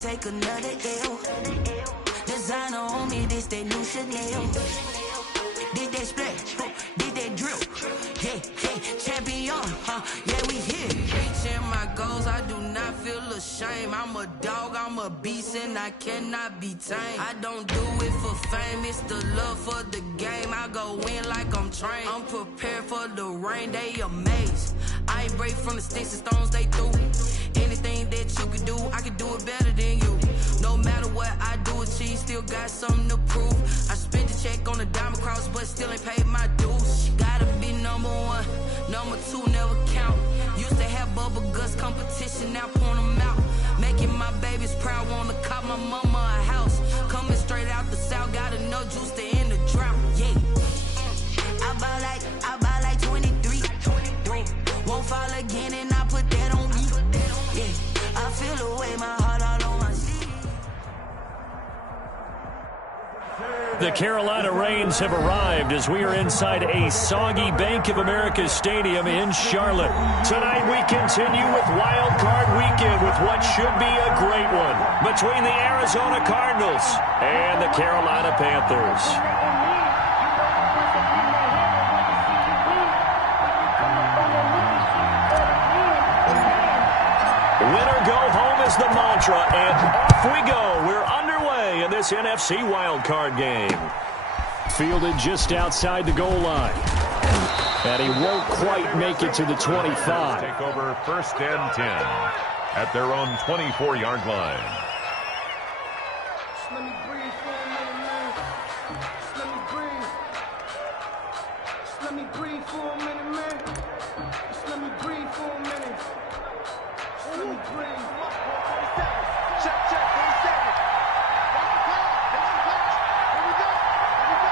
Take another L. Designer on me, this that new Chanel. Did they splash? Did they drill? Yeah, champion, yeah, we here. Reaching my goals, I do not feel ashamed. I'm a dog, I'm a beast, and I cannot be tamed. I don't do it for fame, it's the love for the game. I go in like I'm trained. I'm prepared for the rain, they amazed. I ain't break from the sticks and stones they threw. Anything that you can do, I can do it better than you. No matter what I do, achieve, still got something to prove. I spent the check on the diamond cross, but still ain't paid my dues. Gotta be number one, number two never count. Used to have bubble guts competition, now point them out. Making my babies proud, wanna cop my mama a house. Coming straight out the south, got enough juice to end the drought. Yeah, I buy like 23. Won't fall again, and I put that on me. Yeah, I feel the way, my heart all on my sleeve. The Carolina Rains have arrived as we are inside a soggy Bank of America Stadium in Charlotte. Tonight we continue with Wild Card Weekend with what should be a great one between the Arizona Cardinals and the Carolina Panthers. Winner go home is the mantra, and off we go. We're underway in this NFC wildcard game. Fielded just outside the goal line. And he won't quite make it to the 25. Take over first and 10 at their own 24-yard line. Just let me breathe for a minute, man. Just let me breathe. Just let me breathe for a minute, man. Just let me breathe for a minute. Let me breathe. Check, 37. That's the call. That's the pass. Here we go. Here we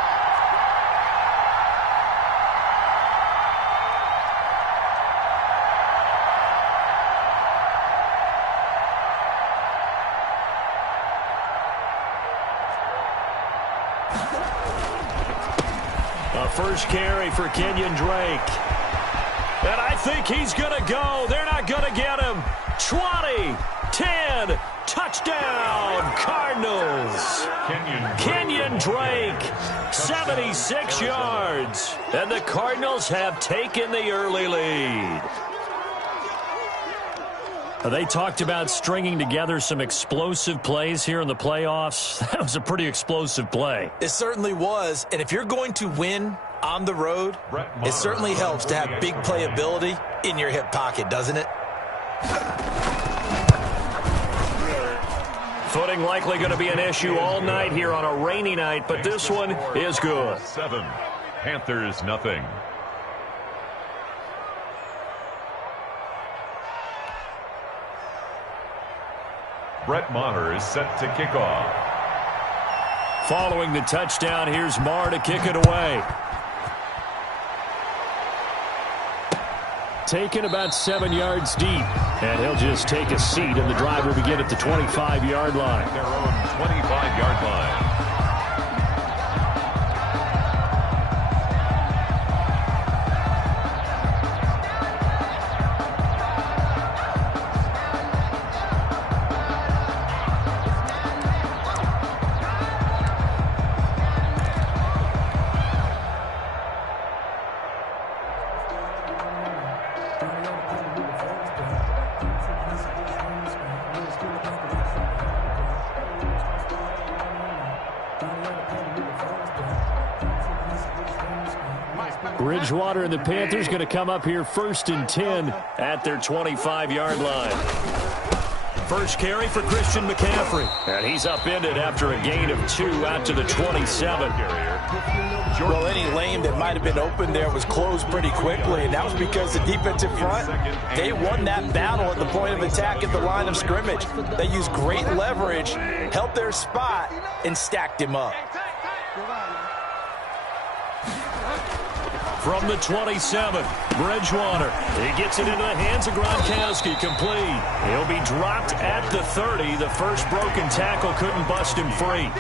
go. A first carry for Kenyon Drake. And I think he's going to go. They're not going to get him. 20, 10, touchdown, Cardinals. Kenyon Drake, 76 yards. And the Cardinals have taken the early lead. They talked about stringing together some explosive plays here in the playoffs. That was a pretty explosive play. It certainly was. And if you're going to win on the road, it certainly helps to have big playability in your hip pocket, doesn't it? Footing likely going to be an issue all night here on a rainy night, but this one is good. 7, Panthers nothing. Brett Maher is set to kick off. Following the touchdown, here's Maher to kick it away. Taken about 7 yards deep. And he'll just take a seat, and the drive will begin at the 25-yard line. Their own 25-yard line. Bridgewater and the Panthers going to come up here first and 10 at their 25-yard line. First carry for Christian McCaffrey. And he's upended after a gain of 2 out to the 27. Well, any lane that might have been open there was closed pretty quickly, and that was because the defensive front, they won that battle at the point of attack at the line of scrimmage. They used great leverage, held their spot, and stacked him up. From the 27, Bridgewater. He gets it into the hands of Gronkowski, complete. He'll be dropped at the 30. The first broken tackle couldn't bust him free.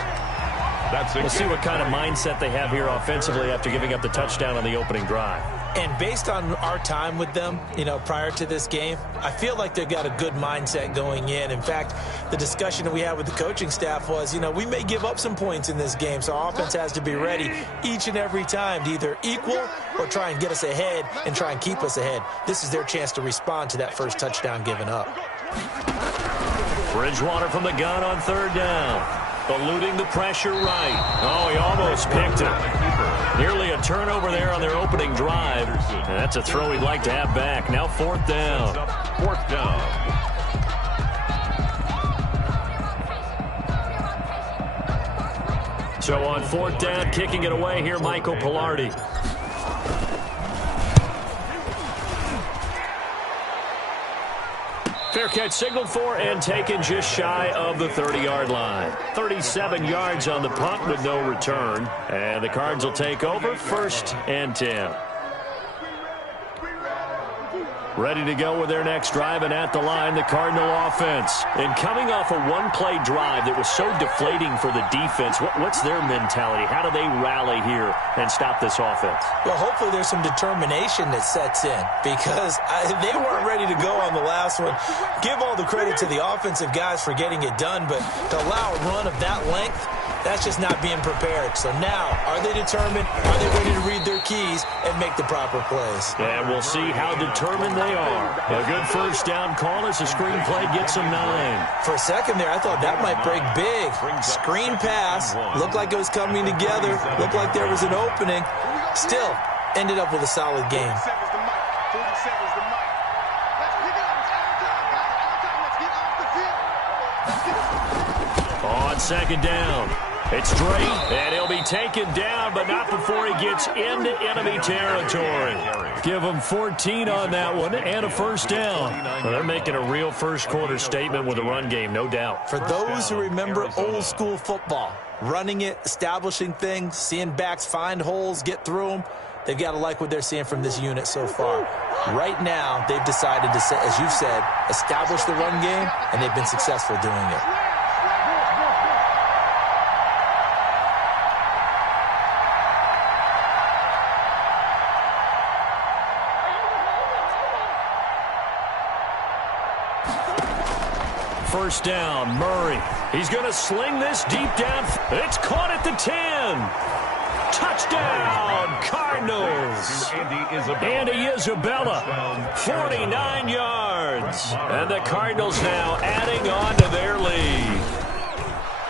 We'll see what kind of mindset they have here offensively after giving up the touchdown on the opening drive. And based on our time with them, prior to this game, I feel like they've got a good mindset going in. In fact, the discussion that we had with the coaching staff was, we may give up some points in this game, so our offense has to be ready each and every time to either equal or try and get us ahead and try and keep us ahead. This is their chance to respond to that first touchdown given up. Bridgewater from the gun on third down. Eluding the pressure right. Oh, he almost picked it. Nearly a turnover there on their opening drive. And that's a throw he'd like to have back. Now fourth down. Fourth down. So on fourth down, kicking it away here, Michael Pilardi. Fair catch signaled for and taken just shy of the 30-yard line. 37 yards on the punt with no return. And the Cards will take over 1st and 10. Ready to go with their next drive, and at the line, the Cardinal offense. And coming off a one-play drive that was so deflating for the defense, what's their mentality? How do they rally here and stop this offense? Well, hopefully there's some determination that sets in, because they weren't ready to go on the last one. Give all the credit to the offensive guys for getting it done, but to allow a run of that length, that's just not being prepared. So now, are they determined? Are they ready to read their keys and make the proper plays? And we'll see how determined they are. A good first down call as the screen play gets them 9. For a second there, I thought that might break big. Screen pass. Looked like it was coming together. Looked like there was an opening. Still, ended up with a solid game. 40 seconds to Mike. Let's pick it up. It's our time, guys. Our time. Let's get off the field. On second down, it's Drake, and he'll be taken down, but not before he gets into enemy territory. Give him 14 on that one and a first down. Well, they're making a real first-quarter statement with a run game, no doubt. For those who remember old-school football, running it, establishing things, seeing backs find holes, get through them, they've got to like what they're seeing from this unit so far. Right now, they've decided to, as you've said, establish the run game, and they've been successful doing it. First down, Murray. He's going to sling this deep down. It's caught at the 10. Touchdown, Cardinals. Andy Isabella, 49 yards. And the Cardinals now adding on to their lead.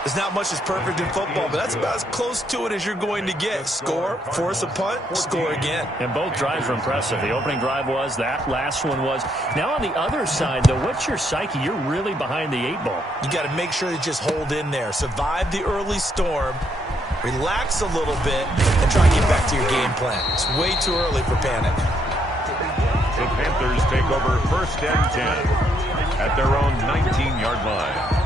There's not much that's perfect in football, but that's about as close to it as you're going to get. Score, force a punt, score again. And both drives were impressive. The opening drive was, that last one was. Now on the other side, though, what's your psyche? You're really behind the 8 ball. You got to make sure you just hold in there. Survive the early storm, relax a little bit, and try and get back to your game plan. It's way too early for panic. The Panthers take over 1st and 10 at their own 19-yard line.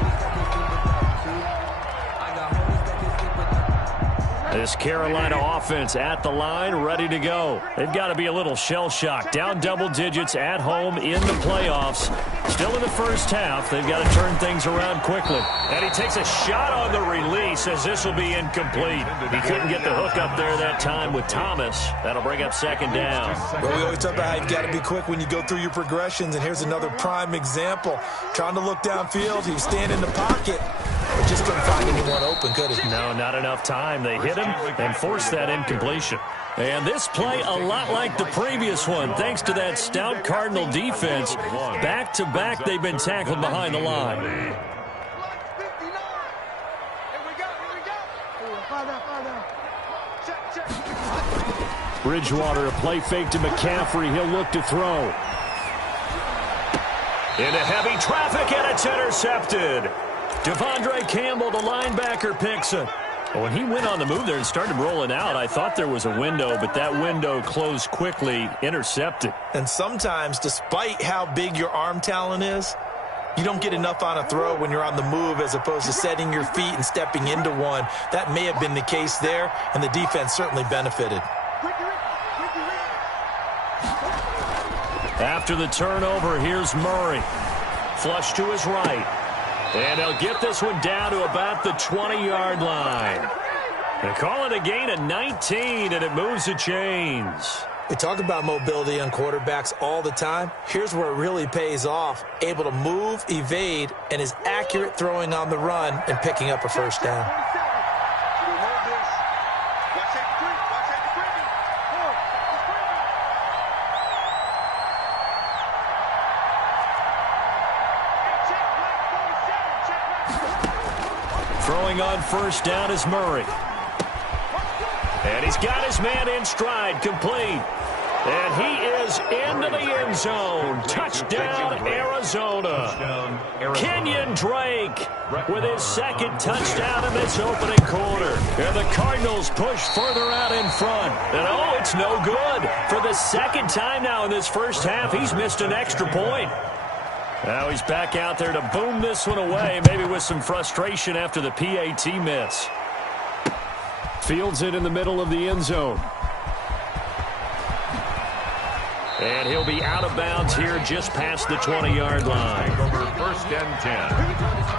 This Carolina offense at the line, ready to go. They've got to be a little shell-shocked. Down double digits at home in the playoffs. Still in the first half. They've got to turn things around quickly. And he takes a shot on the release as this will be incomplete. He couldn't get the hook up there that time with Thomas. That'll bring up second down. Well, we always talk about how you've got to be quick when you go through your progressions, and here's another prime example. Trying to look downfield, he was standing in the pocket, but just couldn't find anyone open, could he? No, not enough time. They hit him and forced that incompletion. And this play a lot like the previous one, thanks to that stout Cardinal defense. Back-to-back, they've been tackled behind the line. Bridgewater, a play fake to McCaffrey. He'll look to throw. Into heavy traffic, and it's intercepted. Devondre Campbell, the linebacker, picks it. When he went on the move there and started rolling out, I thought there was a window, but that window closed quickly, intercepted. And sometimes, despite how big your arm talent is, you don't get enough on a throw when you're on the move as opposed to setting your feet and stepping into one. That may have been the case there, and the defense certainly benefited. After the turnover, here's Murray. Flush to his right. And he'll get this one down to about the 20-yard line. They call it a gain of 19, and it moves the chains. We talk about mobility on quarterbacks all the time. Here's where it really pays off. Able to move, evade, and is accurate throwing on the run and picking up a first down. Throwing on first down is Murray. And he's got his man in stride, complete. And he is into the end zone. Touchdown, Arizona. Kenyon Drake with his second touchdown in this opening quarter. And the Cardinals push further out in front. And, oh, it's no good. For the second time now in this first half, he's missed an extra point. Now he's back out there to boom this one away, maybe with some frustration after the PAT miss. Fields it in the middle of the end zone. And he'll be out of bounds here just past the 20-yard line. Over first and 10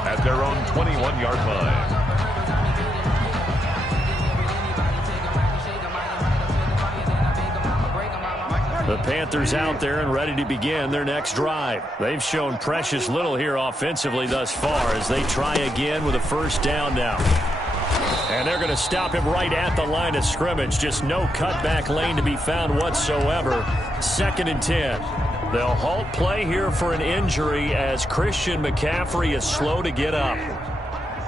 at their own 21-yard line. The Panthers out there and ready to begin their next drive. They've shown precious little here offensively thus far as they try again with a first down now. And they're going to stop him right at the line of scrimmage. Just no cutback lane to be found whatsoever. 2nd and 10. They'll halt play here for an injury as Christian McCaffrey is slow to get up.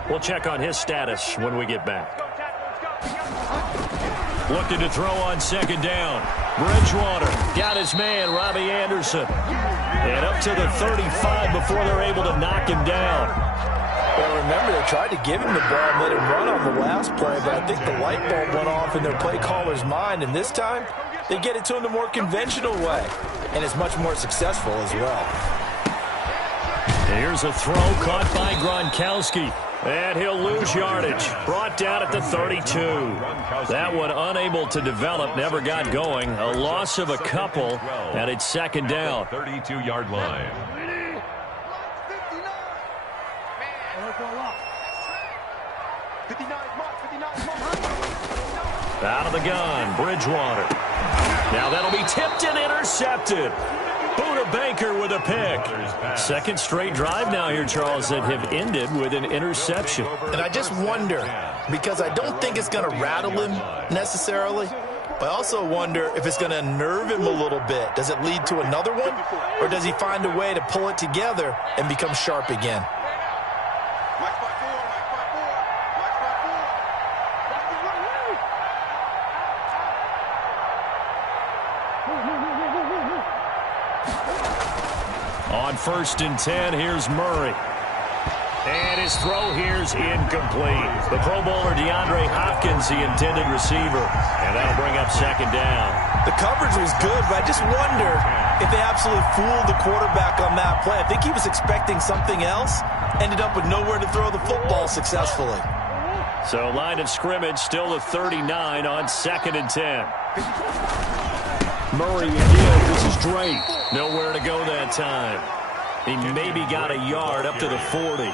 We'll check on his status when we get back. Looking to throw on 2nd down. Bridgewater got his man, Robbie Anderson. And up to the 35 before they're able to knock him down. Well, remember, they tried to give him the ball and let him run on the last play, but I think the light bulb went off in their play caller's mind, and this time they get it to him the more conventional way, and it's much more successful as well. Here's a throw caught by Gronkowski, and he'll lose yardage. Brought down at the 32. That one unable to develop, never got going. A loss of a couple, and it's 2nd down. 32-yard line. Out of the gun, Bridgewater. Now that'll be tipped and intercepted. Buda Baker with a pick. Second straight drive now here, Charles, that have ended with an interception. And I just wonder, because I don't think it's going to rattle him necessarily, but I also wonder if it's going to unnerve him a little bit. Does it lead to another one, or does he find a way to pull it together and become sharp again? On 1st and 10, here's Murray. And his throw here's incomplete. The Pro Bowler DeAndre Hopkins, the intended receiver. And that'll bring up 2nd down. The coverage was good, but I just wonder if they absolutely fooled the quarterback on that play. I think he was expecting something else. Ended up with nowhere to throw the football successfully. So line of scrimmage still the 39 on 2nd and 10. Murray again. This is Drake. Nowhere to go that time. He maybe got a yard up to the 40.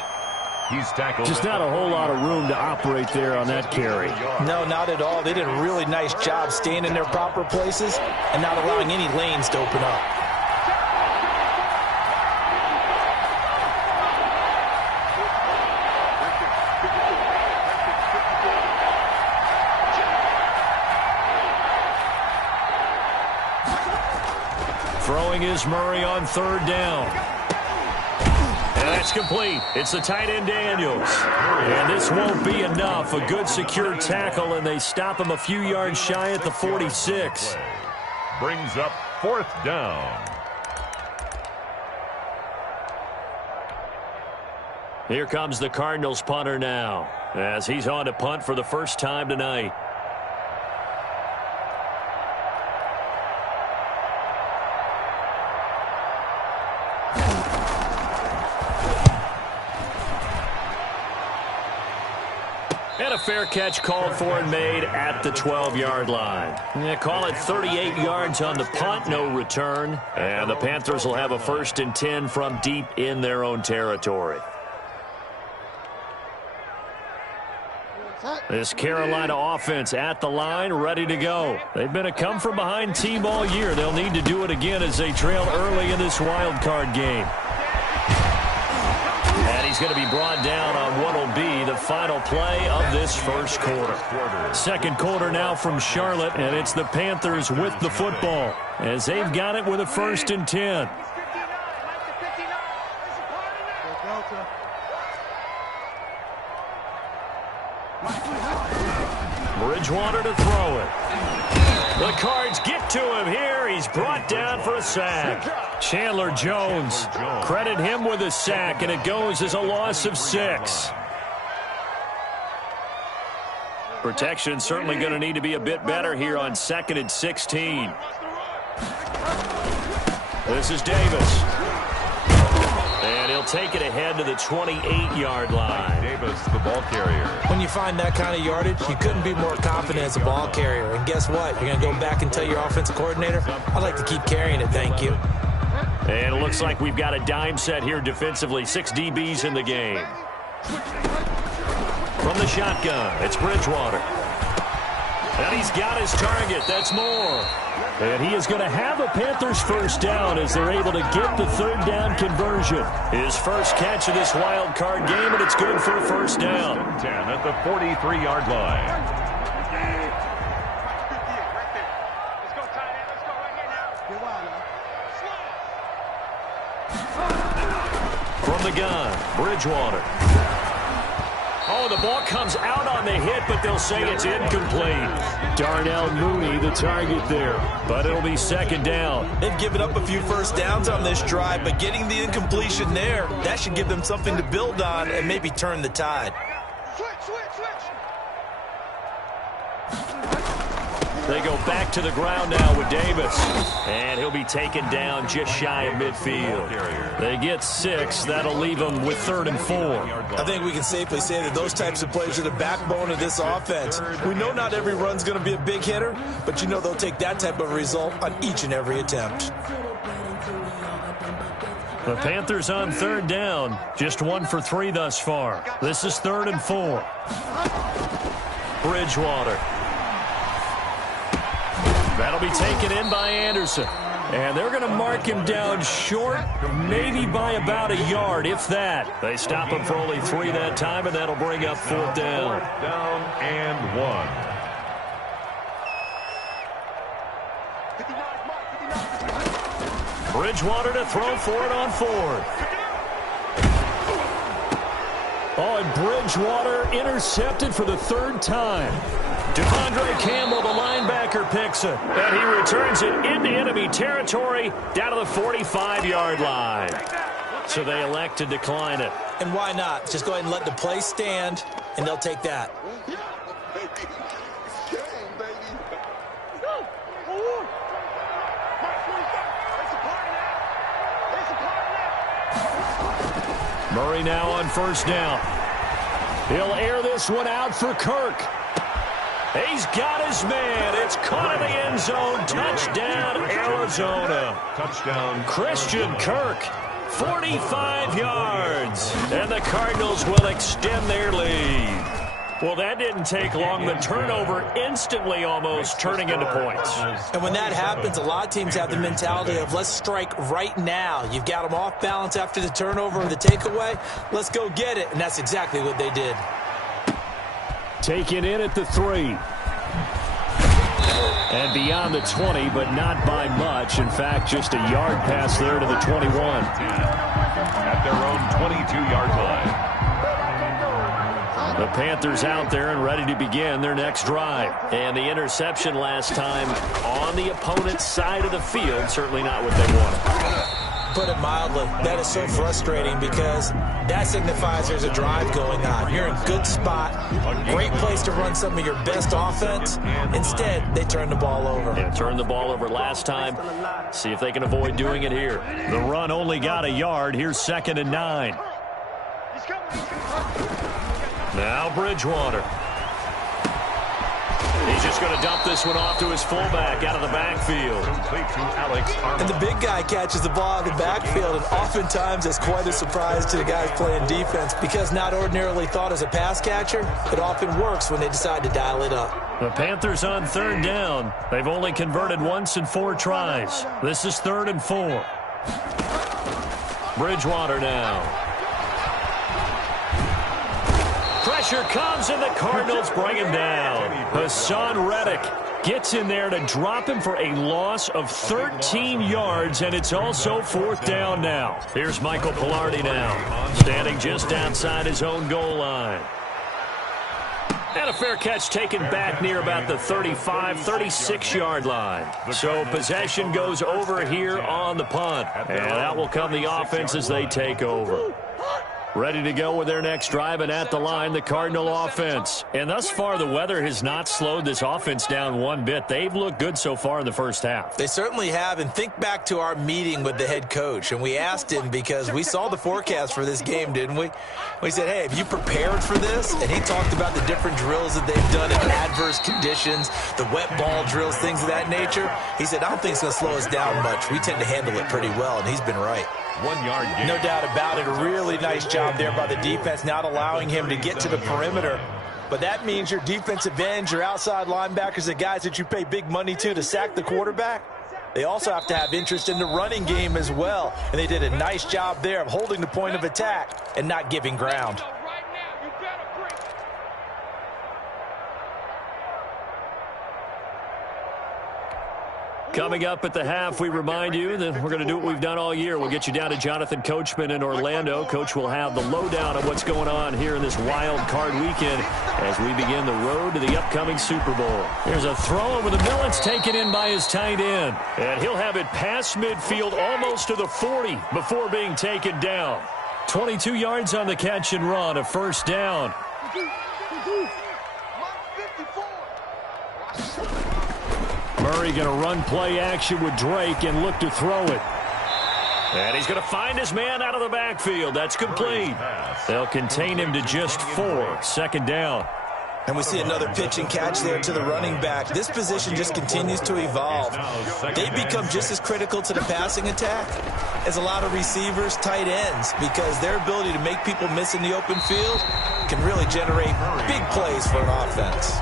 He's tackled. Just not a whole lot of room to operate there on that carry. No, not at all. They did a really nice job staying in their proper places and not allowing any lanes to open up. Throwing is Murray on 3rd down. And that's complete. It's the tight end Daniels. And this won't be enough. A good secure tackle, and they stop him a few yards shy at the 46. Brings up 4th down. Here comes the Cardinals punter now, as he's on to punt for the first time tonight. And a fair catch called for and made at the 12-yard line. They call it 38 yards on the punt, no return. And the Panthers will have a 1st and 10 from deep in their own territory. This Carolina offense at the line, ready to go. They've been a come-from-behind team all year. They'll need to do it again as they trail early in this wild card game. And he's going to be brought down on what will be the final play of this first quarter. Second quarter now from Charlotte, and it's the Panthers with the football as they've got it with a 1st and 10. Bridgewater to throw it. The Cards get to him here. He's brought down for a sack. Chandler Jones, credit him with a sack, and it goes as a loss of 6. Protection certainly going to need to be a bit better here on 2nd and 16. This is Davis. And he'll take it ahead to the 28-yard line. Davis, the ball carrier. When you find that kind of yardage, you couldn't be more confident as a ball carrier. And guess what? You're going to go back and tell your offensive coordinator, I'd like to keep carrying it, thank you. And it looks like we've got a dime set here defensively. 6 DBs in the game. From the shotgun, it's Bridgewater. And he's got his target. That's Moore. And he is going to have a Panthers first down as they're able to get the 3rd down conversion. His first catch of this wild card game, and it's good for a first down. 10 at the 43-yard line. From the gun, Bridgewater. Oh, the ball comes out on the hit, but they'll say it's incomplete. Darnell Mooney, the target there, but it'll be 2nd down. They've given up a few first downs on this drive, but getting the incompletion there, that should give them something to build on and maybe turn the tide. They go back to the ground now with Davis. And he'll be taken down just shy of midfield. They get 6. That'll leave them with 3rd and 4. I think we can safely say that those types of plays are the backbone of this offense. We know not every run's going to be a big hitter, but you know they'll take that type of result on each and every attempt. The Panthers on 3rd down. Just 1 for 3 thus far. This is 3rd and 4. Bridgewater. That'll be taken in by Anderson. And they're going to mark him down short, maybe by about a yard, if that. They stop him for only 3 that time, and that'll bring up 4th down. 4th down and 1. Bridgewater to throw for it on 4th. Oh, and Bridgewater intercepted for the 3rd time. Devondre Campbell, the linebacker, picks it. And he returns it into enemy territory down to the 45-yard line. So they elect to decline it. And why not? Just go ahead and let the play stand, and they'll take that. Murray now on 1st down. He'll air this one out for Kirk. He's got his man. It's caught in the end zone. Touchdown, Arizona. Touchdown. Christian Kirk, 45 yards. And the Cardinals will extend their lead. Well, that didn't take long. The turnover instantly almost turning into points. And when that happens, a lot of teams have the mentality of let's strike right now. You've got them off balance after the turnover or the takeaway. Let's go get it. And that's exactly what they did. Taken in at the 3. And beyond the 20, but not by much. In fact, just a yard pass there to the 21. At their own 22-yard line. The Panthers out there and ready to begin their next drive. And the interception last time on the opponent's side of the field, certainly not what they wanted. Put it mildly, that is so frustrating because that signifies there's a drive going on. You're in a good spot, great place to run some of your best offense. Instead, they turn the ball over. Yeah, turned the ball over last time. See if they can avoid doing it here. The run only got a yard. Here's 2nd and 9. Now Bridgewater. He's just going to dump this one off to his fullback out of the backfield. And the big guy catches the ball out of the backfield, and oftentimes it's quite a surprise to the guys playing defense because not ordinarily thought as a pass catcher, it often works when they decide to dial it up. The Panthers on third down. They've only converted once in 4 tries. This is 3rd and 4. Bridgewater now. Pressure comes, and the Cardinals bring him down. Hassan Reddick gets in there to drop him for a loss of 13 yards, and it's also 4th down now. Here's Michael Pilardi now, standing just outside his own goal line. And a fair catch taken back near about the 35, 36-yard line. So possession goes over here on the punt. And out will come the offense as they take over. Ready to go with their next drive, and at the line, the Cardinal offense. And thus far, the weather has not slowed this offense down one bit. They've looked good so far in the first half. They certainly have, and think back to our meeting with the head coach, and we asked him because we saw the forecast for this game, didn't we? We said, hey, have you prepared for this? And he talked about the different drills that they've done in adverse conditions, the wet ball drills, things of that nature. He said, I don't think it's going to slow us down much. We tend to handle it pretty well, and he's been right. 1 yard gain. No doubt about it. A really nice job there by the defense, not allowing him to get to the perimeter. But that means your defensive ends, your outside linebackers, the guys that you pay big money to sack the quarterback, they also have to have interest in the running game as well. And they did a nice job there of holding the point of attack and not giving ground. Coming up at the half, we remind you that we're going to do what we've done all year. We'll get you down to Jonathan Coachman in Orlando. Coach will have the lowdown of what's going on here in this wild card weekend as we begin the road to the upcoming Super Bowl. Here's a throw over the middle. It's taken in by his tight end. And he'll have it past midfield almost to the 40 before being taken down. 22 yards on the catch and run, a 1st down. Murray going to run play action with Drake and look to throw it. And he's going to find his man out of the backfield. That's complete. They'll contain him to just 4. 2nd down. And we see another pitch and catch there to the running back. This position just continues to evolve. They become just as critical to the passing attack as a lot of receivers, tight ends, because their ability to make people miss in the open field can really generate big plays for an offense.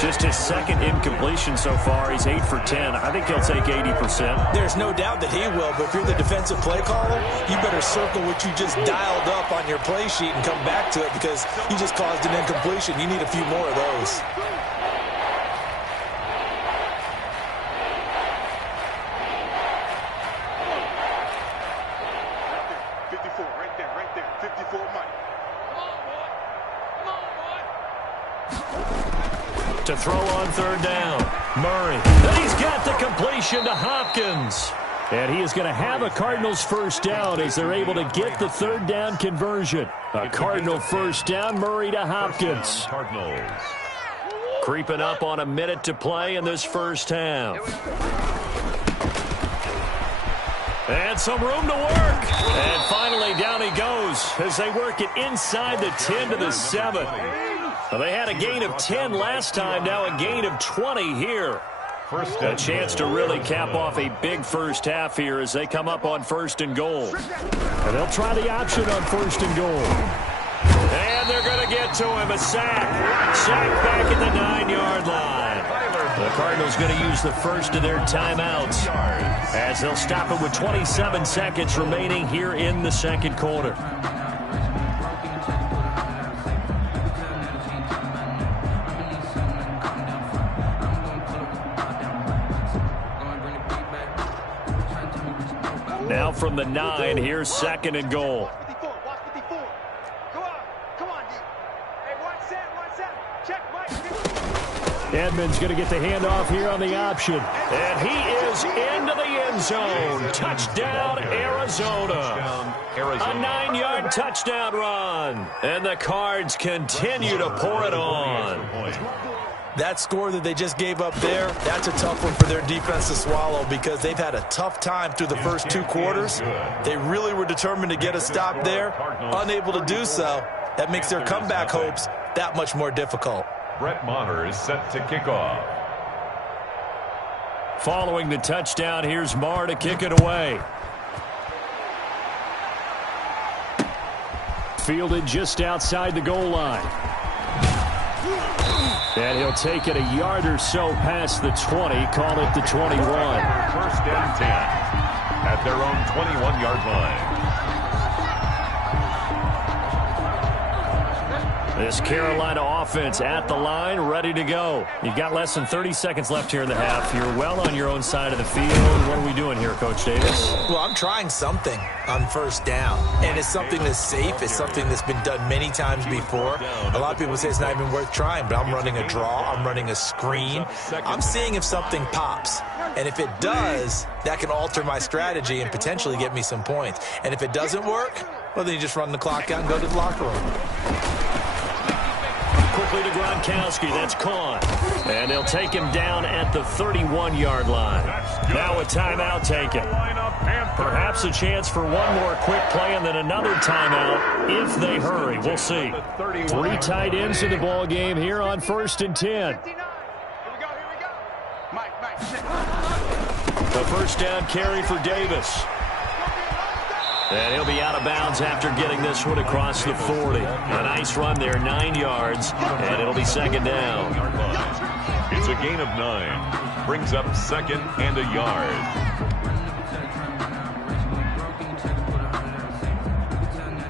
Just his 2nd incompletion so far. He's 8 for 10. I think he'll take 80%. There's no doubt that he will, but if you're the defensive play caller, you better circle what you just dialed up on your play sheet and come back to it because you just caused an incompletion. You need a few more of those. To throw on 3rd down. Murray. And he's got the completion to Hopkins. And he is going to have a Cardinals 1st down as they're able to get the 3rd down conversion. A Cardinal 1st down. Murray to Hopkins. Cardinals. Creeping up on a minute to play in this first half. And some room to work. And finally down he goes as they work it inside the 10 to the 7. Well, they had a gain of 10 last time, now a gain of 20 here. A chance to really cap off a big first half here as they come up on 1st and goal. And they'll try the option on 1st and goal. And they're going to get to him, a sack. Sack back at the 9-yard line. The Cardinals going to use the first of their timeouts as they'll stop it with 27 seconds remaining here in the 2nd quarter. Now from the 9, here's 2nd and goal. Edmonds going to get the handoff here on the option. And he is into the end zone. Touchdown, Arizona. A 9-yard touchdown run. And the Cards continue to pour it on. That score that they just gave up there, that's a tough one for their defense to swallow because they've had a tough time through the first 2 quarters. They really were determined to get a stop there, unable to do so. That makes their comeback hopes that much more difficult. Brett Maher is set to kick off. Following the touchdown, here's Maher to kick it away. Fielded just outside the goal line. And he'll take it a yard or so past the 20, call it the 21. First and 10 at their own 21-yard line. This Carolina offense at the line, ready to go. You've got less than 30 seconds left here in the half. You're well on your own side of the field. What are we doing here, Coach Davis? Well, I'm trying something on first down, and it's something that's safe. It's something that's been done many times before. A lot of people say it's not even worth trying, but I'm running a draw. I'm running a screen. I'm seeing if something pops, and if it does, that can alter my strategy and potentially get me some points. And if it doesn't work, well, then you just run the clock out and go to the locker room. Quickly to Gronkowski. That's caught. And they'll take him down at the 31-yard line. Now a timeout taken. Perhaps a chance for one more quick play and then another timeout if they hurry. We'll see. 3 tight ends in the ball game here on 1st and 10. Here we go. Mike. The first down carry for Davis. And he'll be out of bounds after getting this one across the 40. A nice run there, 9 yards, and it'll be second down. It's a gain of 9. Brings up second and a yard.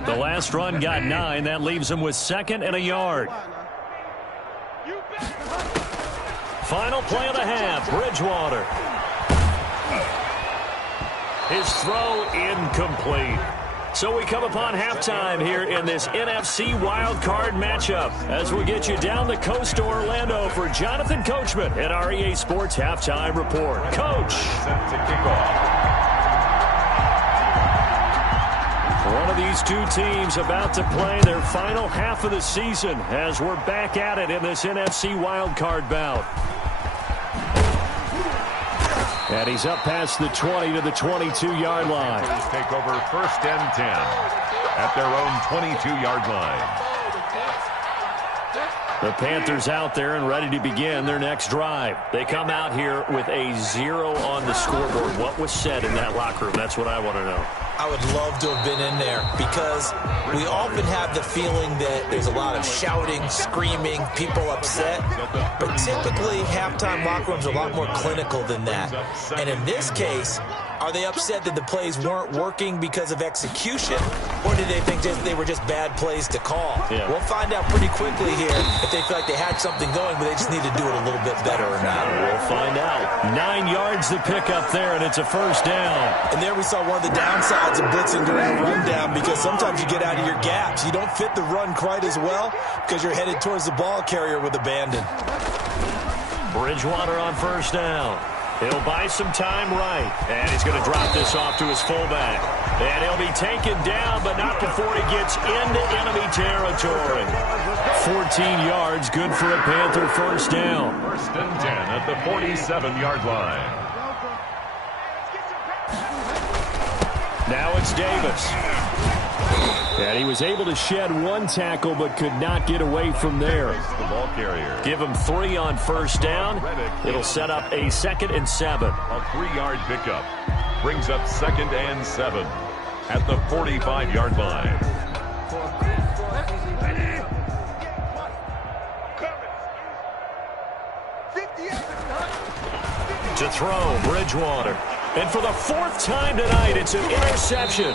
The last run got 9. That leaves him with second and a yard. Final play of the half, Bridgewater. His throw incomplete. So we come upon halftime here in this NFC wildcard matchup as we get you down the coast to Orlando for Jonathan Coachman at our EA Sports Halftime Report. Coach. Set to kick off. One of these two teams about to play their final half of the season as we're back at it in this NFC wildcard bout. And he's up past the 20 to the 22-yard line. Take over first and 10 at their own 22-yard line. The Panthers out there and ready to begin their next drive. They come out here with a 0 on the scoreboard. What was said in that locker room? That's what I want to know. I would love to have been in there because we often have the feeling that there's a lot of shouting, screaming, people upset. But typically, halftime locker rooms are a lot more clinical than that. And in this case, are they upset that the plays weren't working because of execution, or did they think they were just bad plays to call? Yeah. We'll find out pretty quickly here if they feel like they had something going, but they just need to do it a little bit better or not. We'll find out. 9 yards to pick up there, and it's a first down. And there we saw one of the downsides of blitzing during a rundown because sometimes you get out of your gaps. You don't fit the run quite as well because you're headed towards the ball carrier with abandon. Bridgewater on first down. He'll buy some time right. And he's going to drop this off to his fullback. And he'll be taken down, but not before he gets into enemy territory. 14 yards, good for a Panther first down. First and 10 at the 47-yard line. Now it's Davis. And he was able to shed one tackle, but could not get away from there. The ball carrier. Give him 3 on first down. It'll set up a 2nd and 7. A 3-yard pickup. Brings up 2nd and 7 at the 45-yard line. To throw, Bridgewater. And for the 4th time tonight, it's an interception.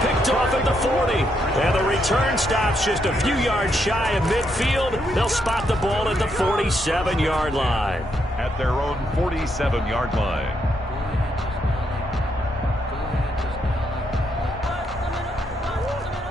Picked off at the 40. And the return stops just a few yards shy of midfield. They'll spot the ball at the 47-yard line. At their own 47-yard line.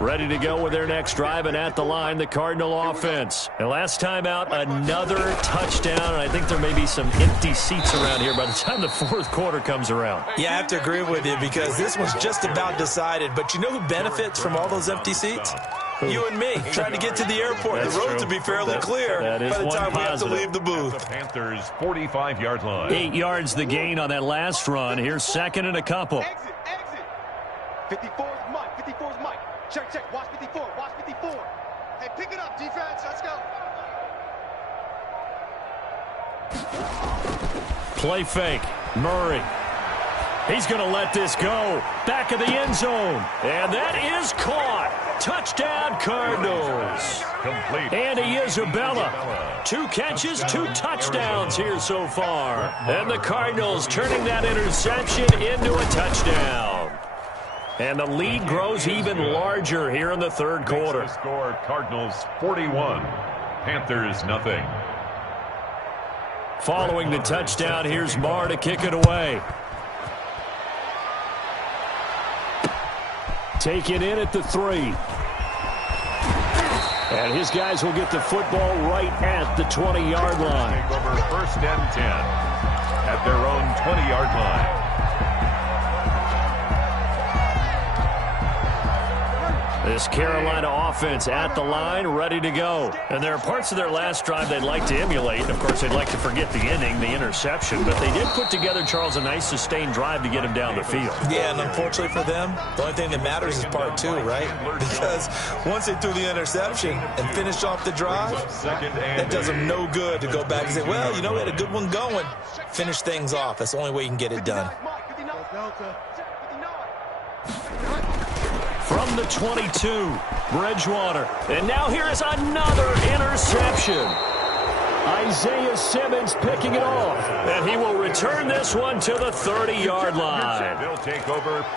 Ready to go with their next drive, and at the line, the Cardinal offense. And last time out, another touchdown, and I think there may be some empty seats around here by the time the 4th quarter comes around. Yeah, I have to agree with you because this one's just about decided. But you know who benefits from all those empty seats? You and me, trying to get to the airport. That's the road true. to be fairly clear that is by the time we have to positive. leave the booth. The Panthers' 45-yard line. 8 yards the gain on that last run. Here's 2nd and a couple. Exit. 54 is Mike. 54 is Mike. Check. Watch 54. Hey, pick it up, defense. Let's go. Play fake. Murray. He's going to let this go. Back of the end zone. And that is caught. Touchdown, Cardinals. Complete. Andy Isabella. 2 catches, 2 touchdowns here so far. And the Cardinals turning that interception into a touchdown. And the lead grows even larger here in the third quarter. Score Cardinals 41. Panthers nothing. Following the touchdown, here's Marr to kick it away. Take it in at the 3. And his guys will get the football right at the 20-yard line. Take over 1st and 10 at their own 20-yard line. This Carolina offense at the line, ready to go. And there are parts of their last drive they'd like to emulate. Of course, they'd like to forget the ending, the interception. But they did put together, Charles, a nice sustained drive to get him down the field. Yeah, and unfortunately for them, the only thing that matters is part 2, right? Because once they threw the interception and finished off the drive, that does them no good to go back and say, well, you know, we had a good one going. Finish things off. That's the only way you can get it done. From the 22, Bridgewater. And now here is another interception. Isaiah Simmons picking it off. And he will return this one to the 30-yard line.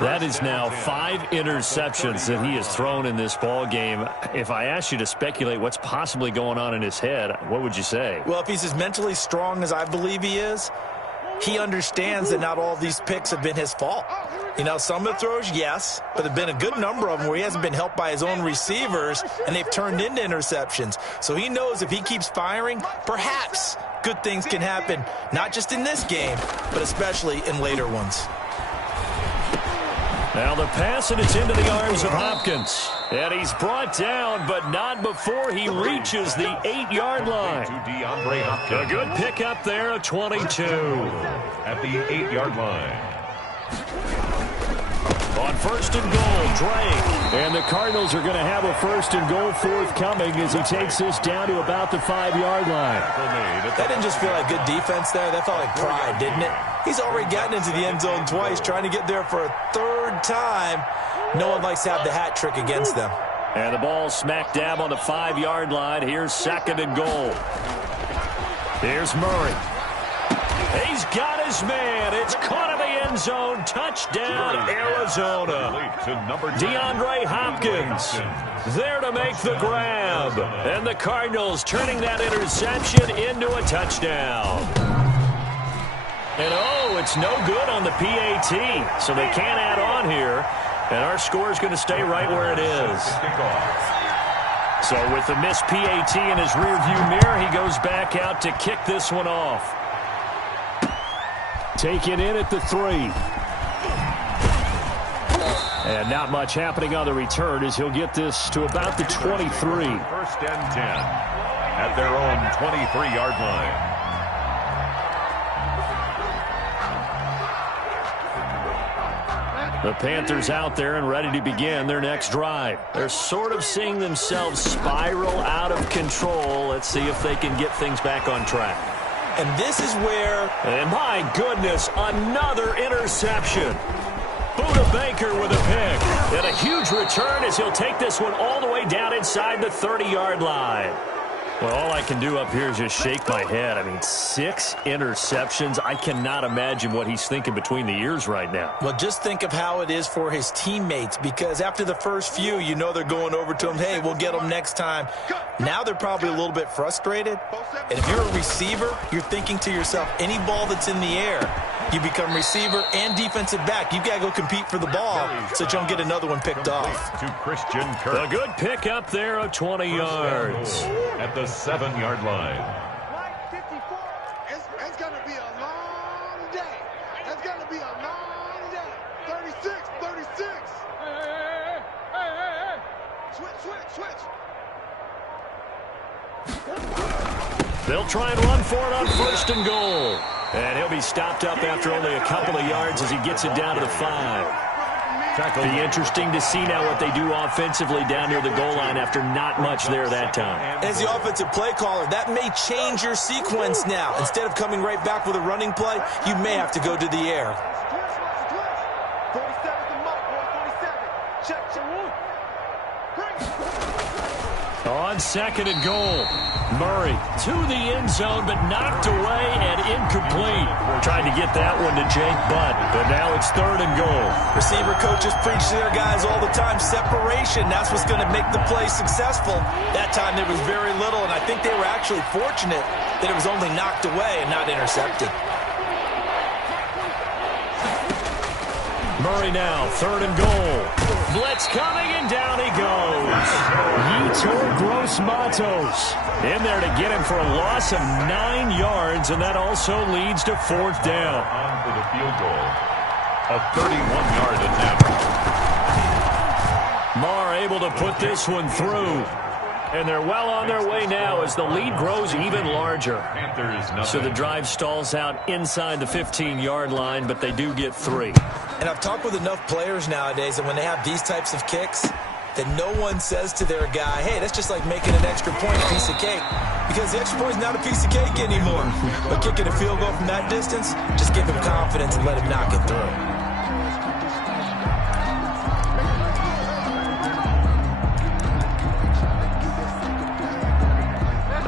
That is now 5 interceptions that he has thrown in this ball game. If I asked you to speculate what's possibly going on in his head, what would you say? Well, if he's as mentally strong as I believe he is, he understands that not all of these picks have been his fault. You know, some of the throws, yes, but there have been a good number of them where he hasn't been helped by his own receivers, and they've turned into interceptions. So he knows if he keeps firing, perhaps good things can happen, not just in this game, but especially in later ones. Now the pass, and it's into the arms of Hopkins. And he's brought down, but not before he reaches the 8-yard line. A good pickup there at 22. At the 8-yard line. On 1st and goal, Drake. And the Cardinals are going to have a 1st and goal forthcoming as he takes this down to about the 5-yard line. That didn't just feel like good defense there. That felt like pride, didn't it? He's already gotten into the end zone twice, trying to get there for a 3rd time. No one likes to have the hat trick against them. And the ball smack dab on the 5-yard line. Here's 2nd and goal. Here's Murray. He's got his man. It's caught in the end zone. Touchdown, Arizona. DeAndre Hopkins there to make the grab. And the Cardinals turning that interception into a touchdown. And, oh, it's no good on the PAT, so they can't add on here. And our score is going to stay right where it is. So with the missed PAT in his rearview mirror, he goes back out to kick this one off. Take it in at the 3. And not much happening on the return as he'll get this to about the 23. 1st and 10 at their own 23-yard line. The Panthers out there and ready to begin their next drive. They're sort of seeing themselves spiral out of control. Let's see if they can get things back on track. And this is where... And my goodness, another interception. Buda Baker with a pick. And a huge return as he'll take this one all the way down inside the 30-yard line. Well, all I can do up here is just shake my head. I mean, 6 interceptions. I cannot imagine what he's thinking between the ears right now. Well, just think of how it is for his teammates, because after the first few, you know they're going over to him, hey, we'll get them next time. Now they're probably a little bit frustrated. And if you're a receiver, you're thinking to yourself, any ball that's in the air, you become receiver and defensive back. You've got to go compete for the ball so that you don't get another one picked off. To Christian Kirk. A good pick up there of 20 yards. At the 7-yard line. 54. It's going to be a long day. It's going to be a long day. 36, 36. Hey. Switch. They'll try and run for it on 1st and goal. And he'll be stopped up after only a couple of yards as he gets it down to the 5. Tackle. Be interesting to see now what they do offensively down near the goal line after not much there that time. As the offensive play caller, that may change your sequence now. Instead of coming right back with a running play, you may have to go to the air. 47's the mark, boy. 47. Check. On second and goal, Murray to the end zone, but knocked away and incomplete. Tried to get that one to Jake Butt, but now it's third and goal. Receiver coaches preach to their guys all the time. Separation, that's what's going to make the play successful. That time there was very little, and I think they were actually fortunate that it was only knocked away and not intercepted. Murray now, third and goal. Blitz coming, and down he goes. Yetur Gross-Matos in there to get him for a loss of 9 yards, and that also leads to fourth down. On for the field goal. A 31-yard attempt. Marr able to put this one through. And they're well on their way now as the lead grows even larger. Panthers nothing. So the drive stalls out inside the 15-yard line, but they do get 3. And I've talked with enough players nowadays that when they have these types of kicks, that no one says to their guy, hey, that's just like making an extra point a piece of cake. Because the extra point is not a piece of cake anymore. But kicking a field goal from that distance, just give him confidence and let him knock it through.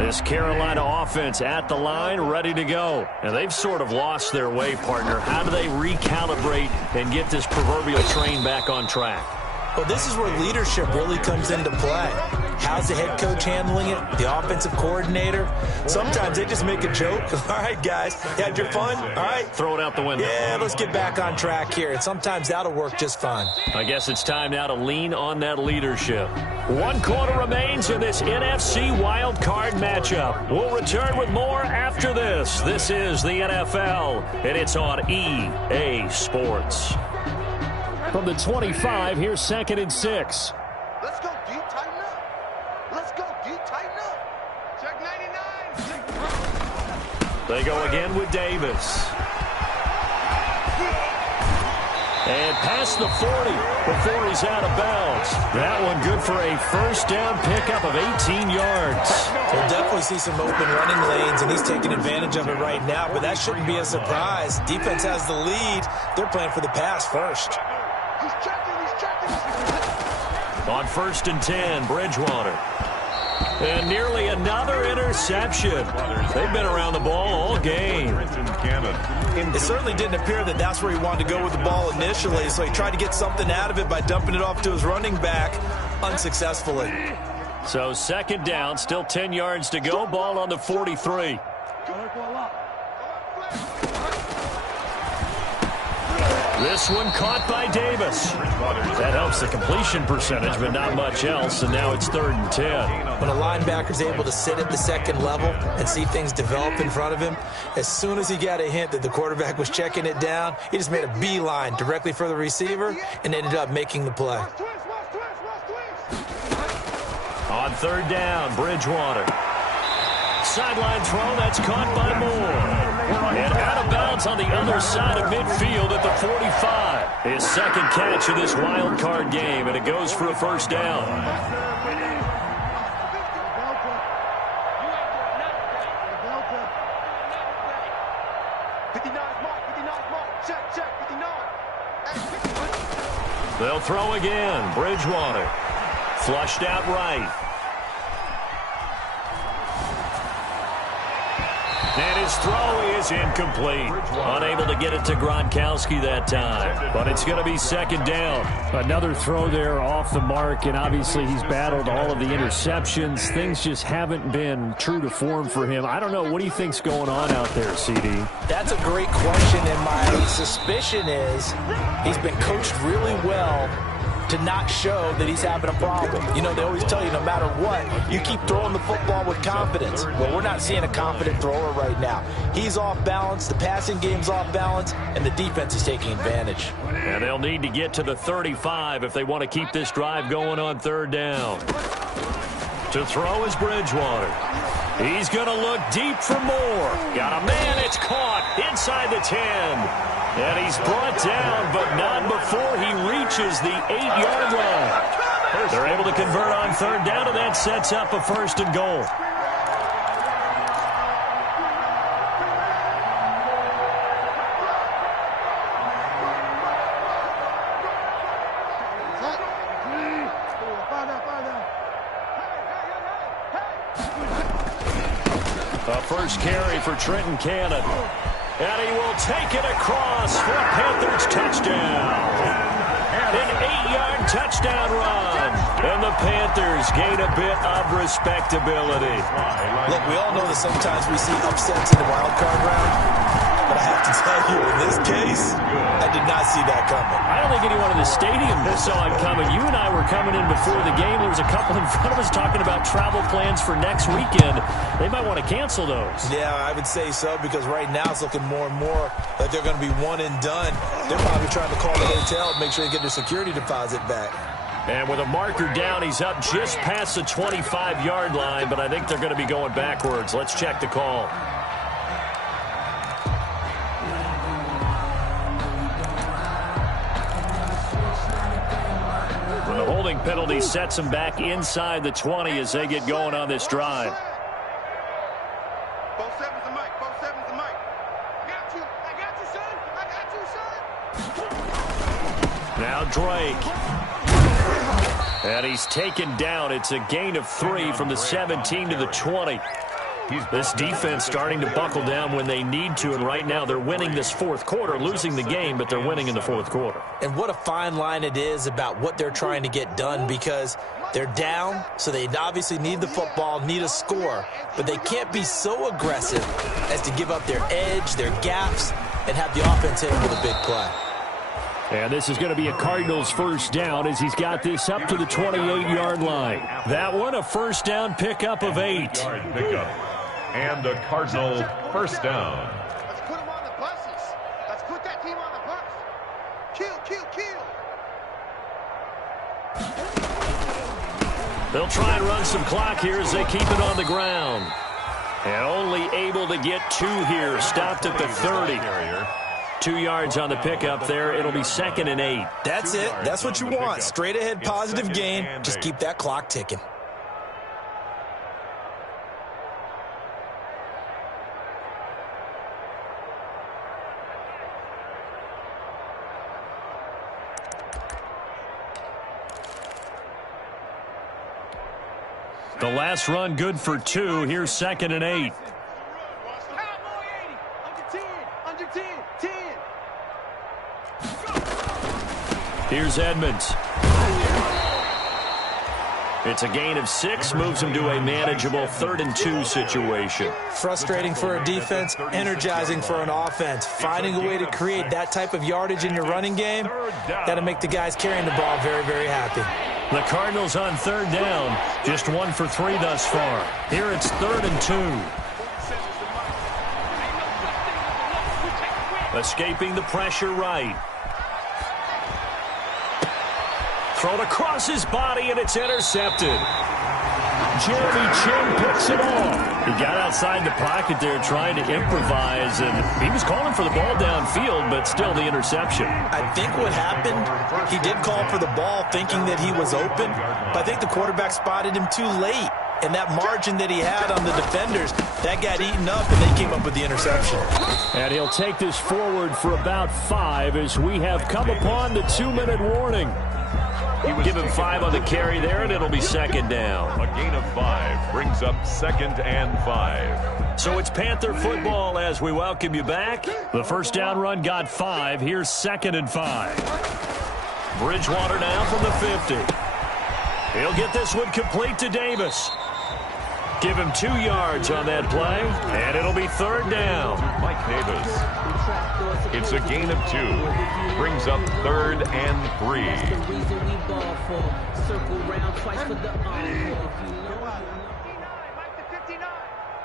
This Carolina offense at the line, ready to go. And they've sort of lost their way, partner. How do they recalibrate and get this proverbial train back on track? Well, this is where leadership really comes into play. How's the head coach handling it? The offensive coordinator? Sometimes they just make a joke. All right, guys, you had your fun? All right. Throw it out the window. Yeah, let's get back on track here. And sometimes that'll work just fine. I guess it's time now to lean on that leadership. 1 quarter remains in this NFC wild card matchup. We'll return with more after this. This is the NFL, and it's on EA Sports. From the 25, here's 2nd and 6. Let's go deep, tighten up. Let's go deep, tighten up. Check 99. They go again with Davis. And past the 40 before he's out of bounds. That one good for a first down pickup of 18 yards. We'll definitely see some open running lanes, and he's taking advantage of it right now, but that shouldn't be a surprise. Defense has the lead. They're playing for the pass first. He's checking. On 1st and 10, Bridgewater. And nearly another interception. They've been around the ball all game. It certainly didn't appear that that's where he wanted to go with the ball initially, so he tried to get something out of it by dumping it off to his running back unsuccessfully. So 2nd down, still 10 yards to go. Ball on the 43. This one caught by Davis. That helps the completion percentage, but not much else, and now it's 3rd and 10. When a linebacker's able to sit at the second level and see things develop in front of him, as soon as he got a hint that the quarterback was checking it down, he just made a beeline directly for the receiver and ended up making the play. On 3rd down, Bridgewater. Sideline throw, that's caught by Moore. And out of bounds on the other side of midfield at the 45. His 2nd catch of this wild card game, and it goes for a first down. They'll throw again. Bridgewater. Flushed out right. And his throw is incomplete. Unable to get it to Gronkowski that time. But it's going to be 2nd down. Another throw there off the mark, and obviously he's battled all of the interceptions. Things just haven't been true to form for him. I don't know. What do you think's going on out there, CD? That's a great question, and my suspicion is he's been coached really well to not show that he's having a problem. You know, they always tell you no matter what, you keep throwing the football with confidence. Well, we're not seeing a confident thrower right now. He's off balance, the passing game's off balance, and the defense is taking advantage. And they'll need to get to the 35 if they want to keep this drive going on 3rd down. To throw is Bridgewater. He's going to look deep for more. Got a man. It's caught inside the 10. And he's brought down, but not before he reaches the 8-yard line. They're able to convert on third down, and that sets up a first and goal. A first carry for Trenton Cannon. And he will take it across for a Panthers touchdown. An 8-yard touchdown run. And the Panthers gain a bit of respectability. Look, we all know that sometimes we see upsets in the wild card round. But I have to tell you, in this case, I did not see that coming. I don't think anyone in the stadium saw it coming. You and I were coming in before the game. There was a couple in front of us talking about travel plans for next weekend. They might want to cancel those. Yeah, I would say so, because right now it's looking more and more like they're going to be one and done. They're probably trying to call the hotel, make sure they get their security deposit back. And with a marker down, he's up just past the 25-yard line, but I think they're going to be going backwards. Let's check the call. The holding penalty sets them back inside the 20 as they get going on this drive. Both sevens and Mike. Both sevens and Mike. Got you. I got you, son. I got you, son. Now Drake. And he's taken down. It's a gain of 3 from the 17 to the 20. This defense starting to buckle down when they need to, and right now they're winning this fourth quarter, losing the game, but they're winning in the fourth quarter. And what a fine line it is about what they're trying to get done, because they're down, so they obviously need the football, need a score, but they can't be so aggressive as to give up their edge, their gaps, and have the offense hit them with a big play. And this is going to be a Cardinals first down as he's got this up to the 28-yard line. That one, a first down pickup of 8. And a Cardinal first down. Let's put them on the buses. Let's put that team on the bus. Kill, kill, kill. They'll try and run some clock here as they keep it on the ground. And only able to get 2 here. Stopped at the 30. 2 yards on the pickup there. It'll be 2nd and 8. That's it. That's what you want. Straight ahead positive gain. Just keep that clock ticking. The last run good for 2. Here's 2nd and 8. Here's Edmonds. It's a gain of 6, moves him to a manageable 3rd and 2 situation. Frustrating for a defense, energizing for an offense. Finding a way to create that type of yardage in your running game, that'll make the guys carrying the ball very, very happy. The Cardinals on 3rd down, just 1 for 3 thus far. Here it's 3rd and 2. Escaping the pressure right. Thrown across his body, and it's intercepted. Jeremy Chin picks it off. He got outside the pocket there trying to improvise, and he was calling for the ball downfield, but still the interception. I think what happened, he did call for the ball thinking that he was open, but I think the quarterback spotted him too late. And that margin that he had on the defenders, that got eaten up, and they came up with the interception. And he'll take this forward for about 5 as we have come upon the 2-minute warning. Give him 5 on the carry there, and it'll be 2nd down. A gain of 5 brings up 2nd and 5. So it's Panther football as we welcome you back. The first down run got 5. Here's 2nd and 5. Bridgewater now from the 50. He'll get this one complete to Davis. Give him 2 yards on that play, and it'll be 3rd down. Mike Davis. It's a gain of 2. Brings up 3rd and 3.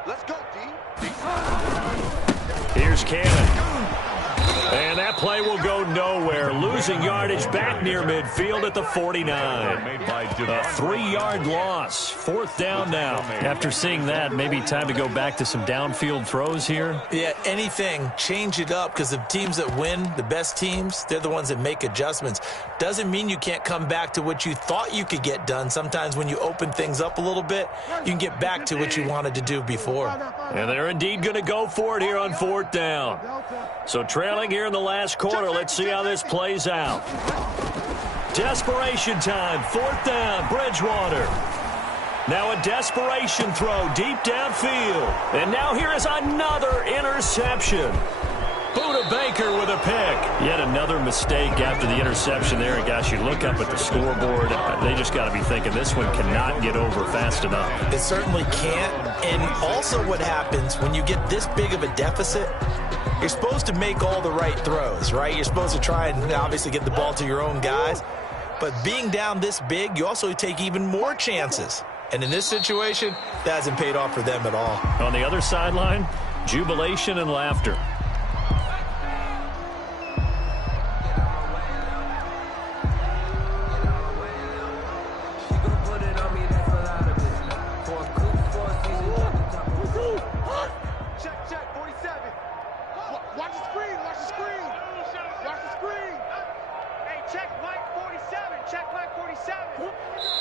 Let's go, D. Here's Cannon. And that that play will go nowhere. Losing yardage back near midfield at the 49. A 3-yard loss. 4th down now. After seeing that, maybe time to go back to some downfield throws here. Yeah, anything. Change it up, because the teams that win, the best teams, they're the ones that make adjustments. Doesn't mean you can't come back to what you thought you could get done. Sometimes when you open things up a little bit, you can get back to what you wanted to do before. And they're indeed going to go for it here on 4th down. So trailing here in the last quarter. Let's see how this plays out. Desperation time. 4th down. Bridgewater. Now a desperation throw deep downfield. And now here is another interception. Buda Baker with a pick. Yet another mistake after the interception there. And gosh, you look up at the scoreboard. They just got to be thinking this one cannot get over fast enough. It certainly can't. And also what happens when you get this big of a deficit, you're supposed to make all the right throws, right? You're supposed to try and obviously get the ball to your own guys. But being down this big, you also take even more chances. And in this situation, that hasn't paid off for them at all. On the other sideline, jubilation and laughter.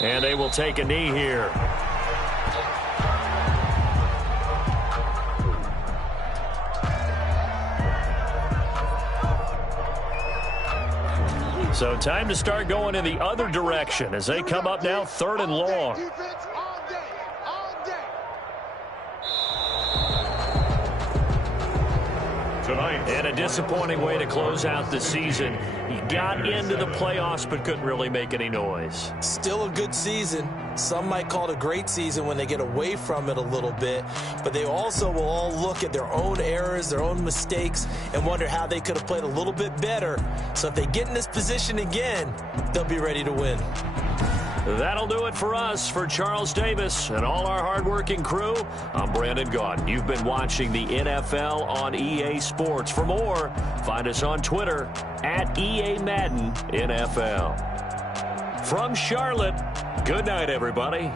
And they will take a knee here. So time to start going in the other direction as they come up now 3rd and long. And a disappointing way to close out the season. He got into the playoffs but couldn't really make any noise. Still a good season. Some might call it a great season when they get away from it a little bit. But they also will all look at their own errors, their own mistakes, and wonder how they could have played a little bit better. So if they get in this position again, they'll be ready to win. That'll do it for us. For Charles Davis and all our hardworking crew, I'm Brandon Gaudin. You've been watching the NFL on EA Sports. For more, find us on Twitter at EA Madden NFL. From Charlotte, good night, everybody.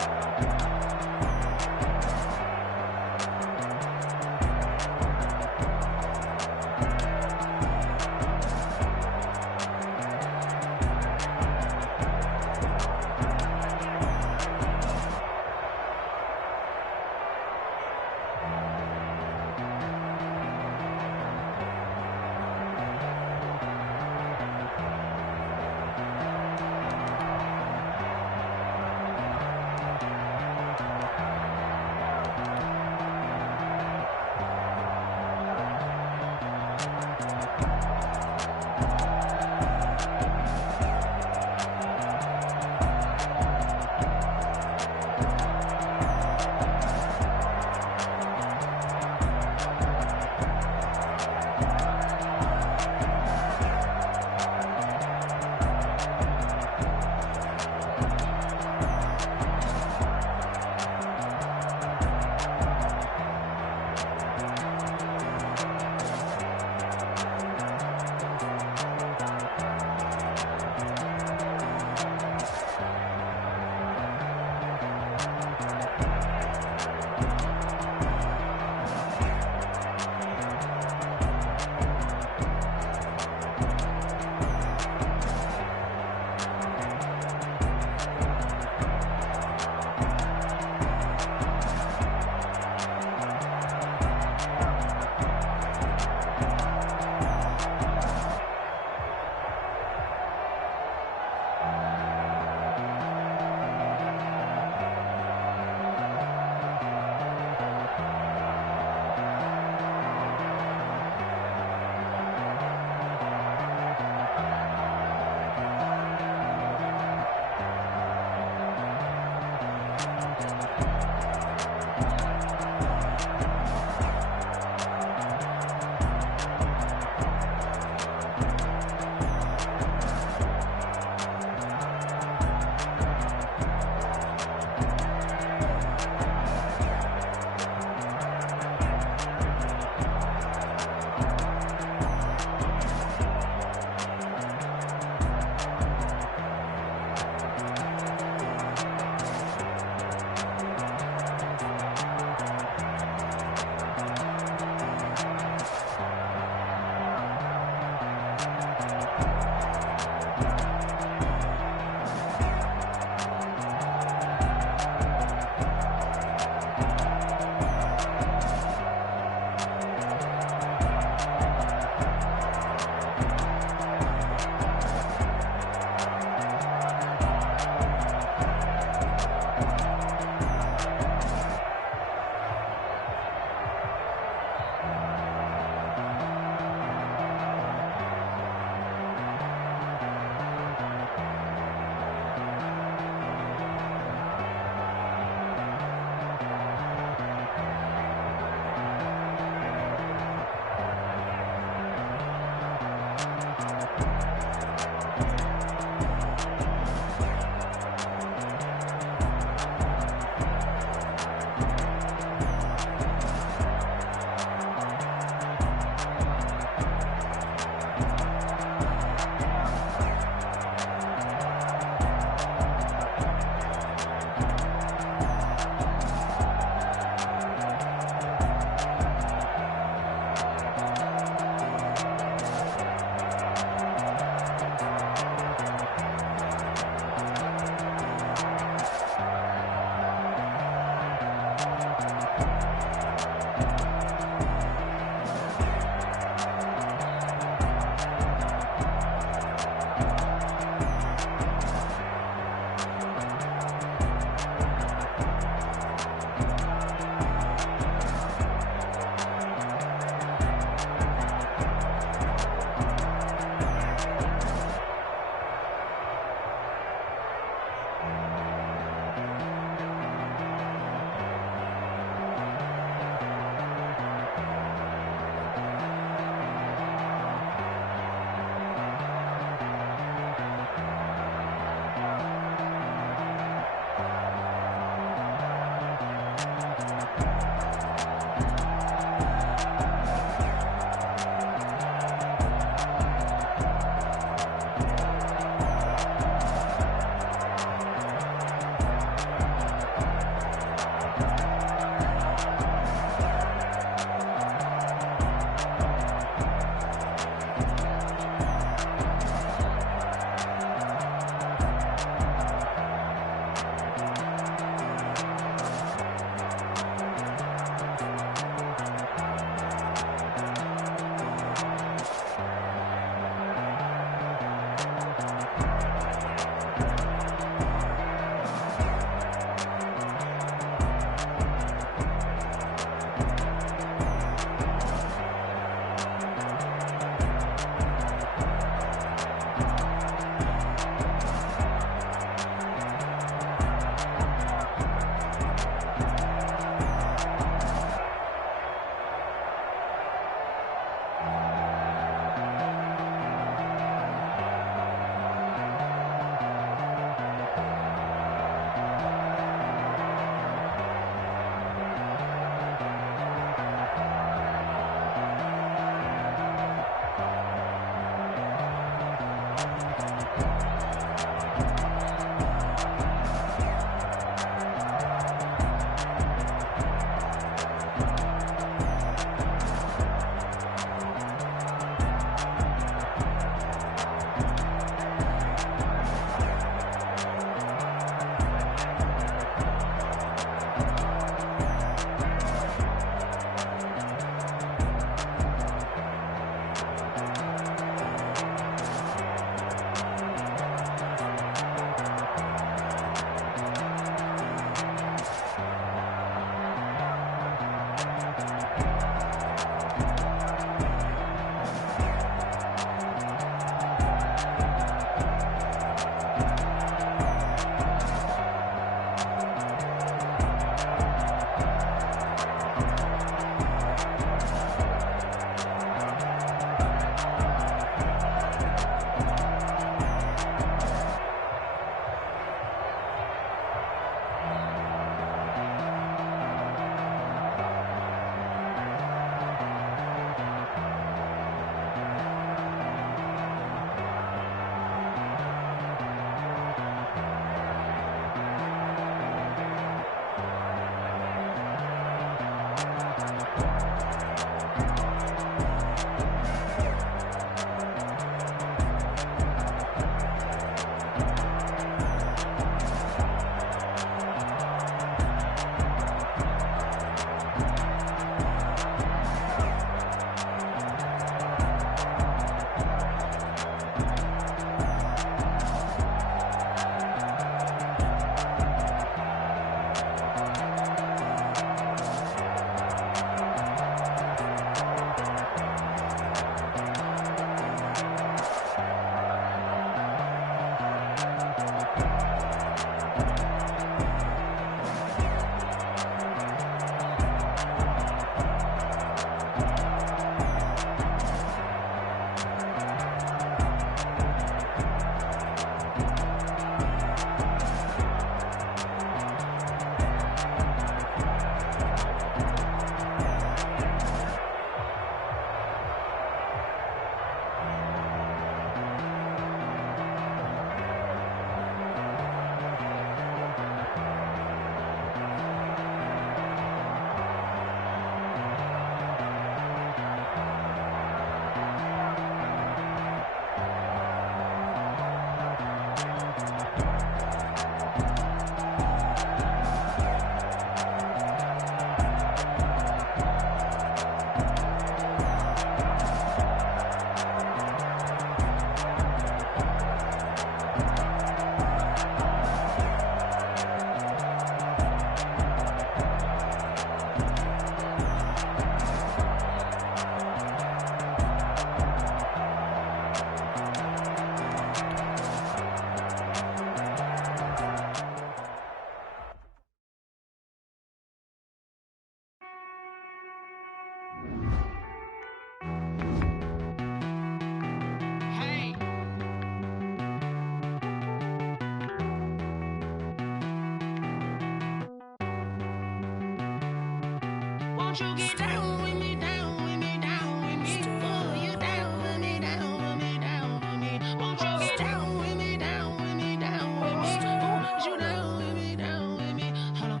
Won't you get down with me, down with me, down with me? Oh, you down with me, down with me, down with me. Won't you get down with me, down with me, down with me? Oh, you down with me, down with me? Hold on.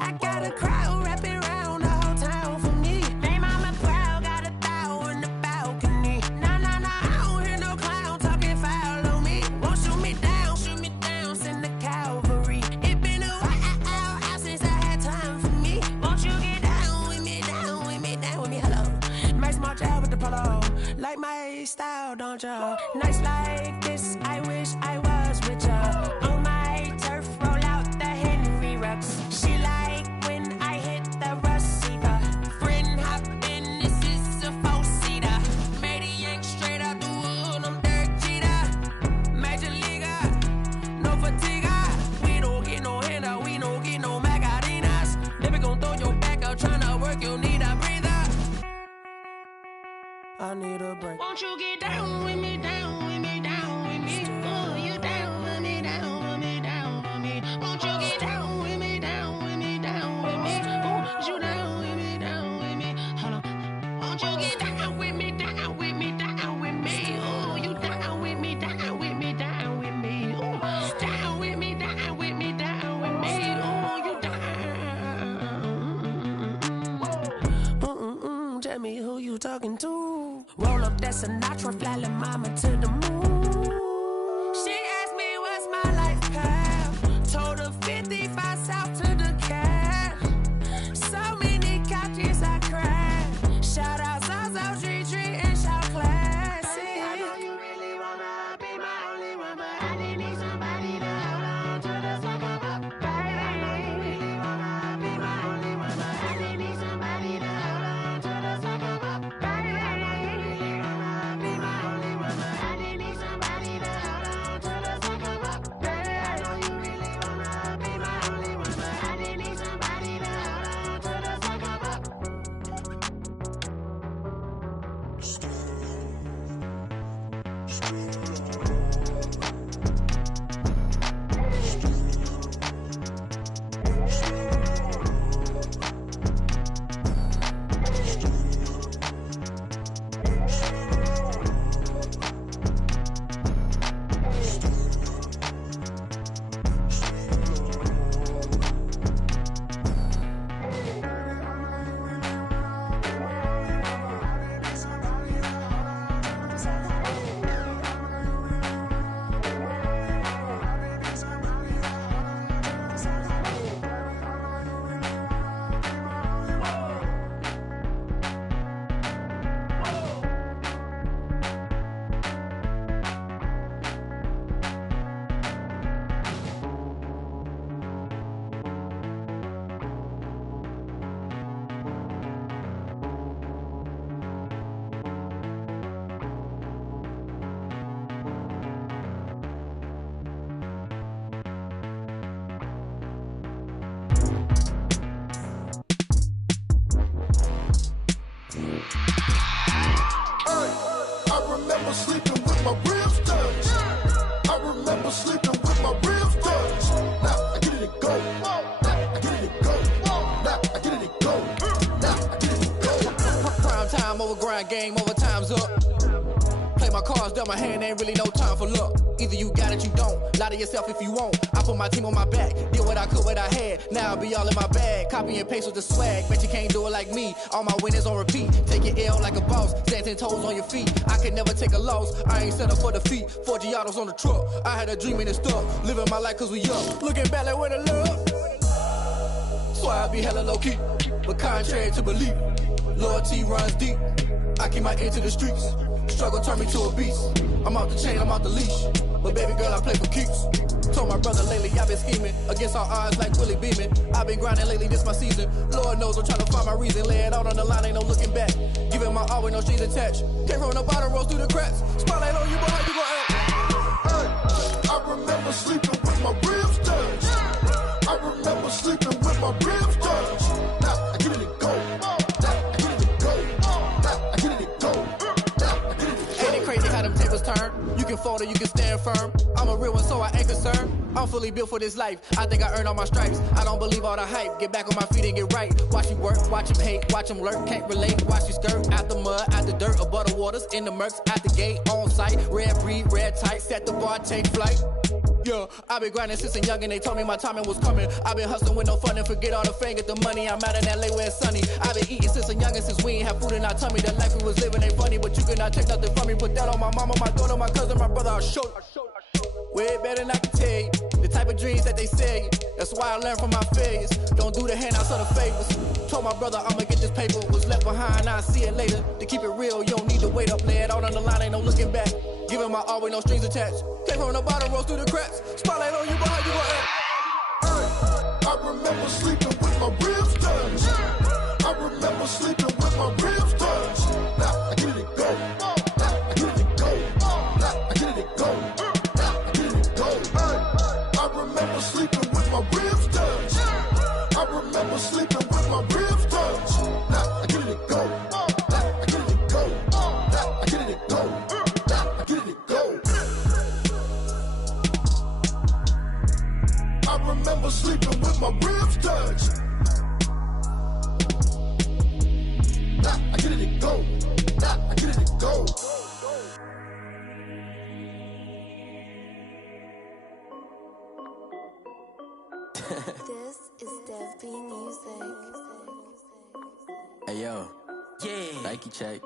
I got a crowd wrapping around the whole town for me. They mama proud, got a thou in the balcony. Nah, nah, nah, I don't hear no clown talking foul on me. Won't shoot me down, send the cavalry. It been a while since I had time for me. Won't you get down with me, down with me, down with me? Hello. Nice march out with the polo. Like my style, don't ya? Nice like this, I wish I was with ya. On my turf, roll out the Henry Rux. She like when I hit the receiver. Friend hop in, this is a four-seater. Made a yank straight out the wood, I'm Derek Jeter. Major leaguer, no fatigue. We don't get no handout, we don't get no Magarinas. Never gon' throw your back out, tryna work, you need a breather. I need a break. Won't you get down with me, down with me, down with me? Oh, you down with me, down with me, down with me? Won't you get down with me, down with me, down with me? Oh, you down with me, down with me? Hold on. Won't you get down with me, down with me, down with me? Oh, you down with me, down with me, down with me? Oh, down with me, down with me, down with me? Oh, you down. Tell me who you talking to. Roll up that Sinatra, fly la mama to the moon. She asked me what's my life path. Told her 55 south to the cat. So many couches I crashed. Shout out Zazo, Tree, and shout classy. I know you really wanna be my only one, but I didn't need somebody to hold on to the sucker up, baby. I know you really wanna be my only one, but I didn't need somebody to hold on to the sucker up, baby. Game over, time's up. Play my cards, dealt my hand, ain't really no time for luck. Either you got it, you don't. Lie to yourself if you won't. I put my team on my back, did what I could, what I had. Now I'll be all in my bag, copy and paste with the swag. Bet you can't do it like me. All my winners on repeat. Take your L like a boss, stand 10 toes on your feet. I can never take a loss, I ain't set up for defeat. 4 Giottos on the truck, I had a dream and it's stuck. Living my life cause we young, looking back like where the love. So I be hella low key, but contrary to belief, loyalty runs deep. I keep my ear to the streets. Struggle turned me to a beast. I'm out the chain, I'm out the leash. But baby girl, I play for keeps. Told my brother lately, I've been scheming against all odds like Willie Beeman. I've been grinding lately, this my season. Lord knows I'm trying to find my reason. Lay it out on the line, ain't no looking back. Giving my all with no strings attached. Came from the bottom, rose through the cracks. Spotlight on you, but how you gon' act? Hey, I remember sleeping with my ribs touched. I remember sleeping with my ribs touched. Now I get it and go. Now I get it and go. Now I get it and go. Now I get it and go. Ain't it crazy how them tables turn? You can fold or you can stand firm. I'm a real one, so I ain't concerned. I'm fully built for this life. I think I earned all my stripes. I don't believe all the hype. Get back on my feet and get right. Watch you work, watch him hate, watch him lurk. Can't relate, watch you skirt. Out the mud, out the dirt, above the waters, in the murks, out the gate, on site. Red breed, red tight, set the bar, take flight. Yeah, I've been grinding since a young and they told me my timing was coming. I've been hustling with no fun and forget all the fame, get the money. I'm out in LA where it's sunny. I've been eating since a young and since we ain't have food in our tummy. The life we was living ain't funny, but you cannot take nothing from me. Put that on my mama, my daughter, my cousin, my brother, I'll show you. Way better than I can tell you. The type of dreams that they sell you. That's why I learned from my failures. Don't do the handouts or the favors. Told my brother I'ma get this paper. Was left behind, I'll see it later. To keep it real, you don't need to wait up. Lay it out on the line, ain't no looking back. Giving my all with no strings attached. Came from the bottom, rose through the cracks. Spotlight on you, but how you gon' act? I remember sleeping with my ribs touched. I remember sleeping with my ribs touched. Now I get it go. Now I get it go. Now I get it go. Now I get it go. I remember sleeping with my ribs touched. I remember sleeping with my ribs touched. Now I get it go. Now I get it go. Now I get it go. Now I get it go. I remember sleeping with my ribs touched. Nah, I get it go. Nah, I get it go. This is Dev B Music. Hey yo, Yeah. Nike check.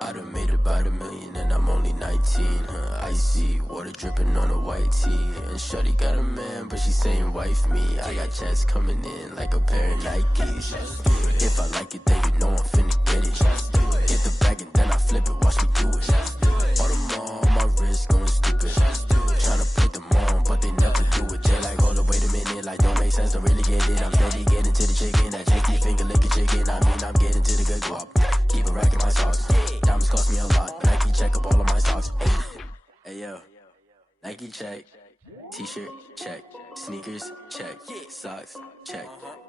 I done made about $1 million and I'm only 19, icy, water dripping on a white tee. And shawty got a man, but she saying wife me. I got checks coming in like a pair of Nikes. If I like it, then you know I'm finna get it. Get the bag and then I flip it, watch me do it. All them on my wrist going stupid. Tryna put them on, but they never do it. They like, hold up, wait a minute, like don't make sense, don't really get it. I'm steady getting to the chicken, that checky finger licking chicken. I mean, I'm getting to the good guap. Keep it racking my socks. Diamonds cost me a lot. Nike check up all of my socks. Hey yo, Nike check. T-shirt check. Sneakers check. Socks check.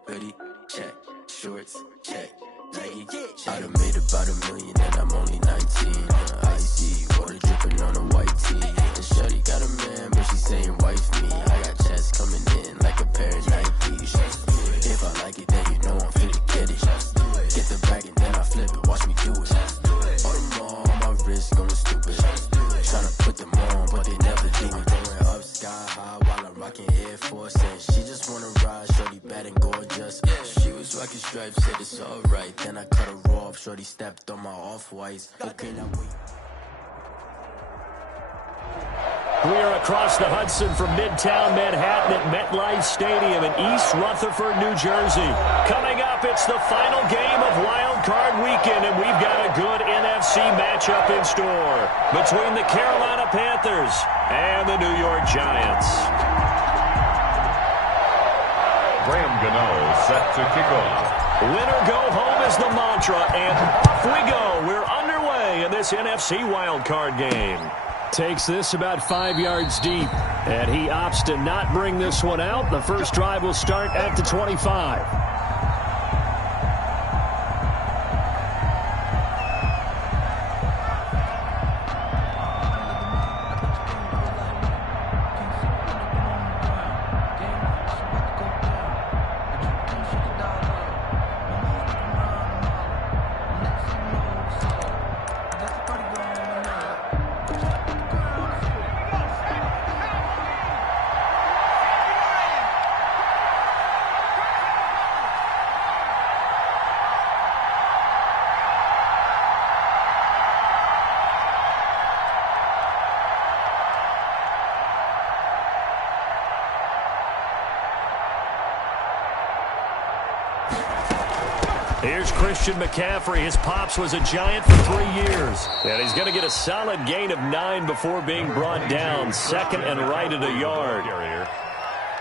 Hoodie check. Shorts check. Nike check. I done made about $1 million and I'm only 19. Icy, water dripping on a white tee. And shawty got a man, but she saying wife me. I got checks coming in like a pair of Nikes. If I like it, then you know I'm finna get it. Get the bag and then I flip it, watch me do it. All them on my wrist going stupid. Tryna put them on, but they never do it. Going up sky high while I'm rocking Air Force. And she just wanna ride, shorty bad and gorgeous. She was rocking stripes, said it's alright. Then I cut her off, shorty stepped on my off-whites. Okay, now wait. We are across the Hudson from Midtown Manhattan at MetLife Stadium in East Rutherford, New Jersey. Coming up, it's the final game of Wild Card Weekend, and we've got a good NFC matchup in store between the Carolina Panthers and the New York Giants. Graham Gano set to kick off. Winner go home is the mantra, and off we go. We're underway in this NFC Wild Card game. Takes this about 5 yards deep, and he opts to not bring this one out. The first drive will start at the 25. Here's Christian McCaffrey. His pops was a Giant for 3 years. And he's going to get a solid gain of 9 before being brought down. Second and right at a yard.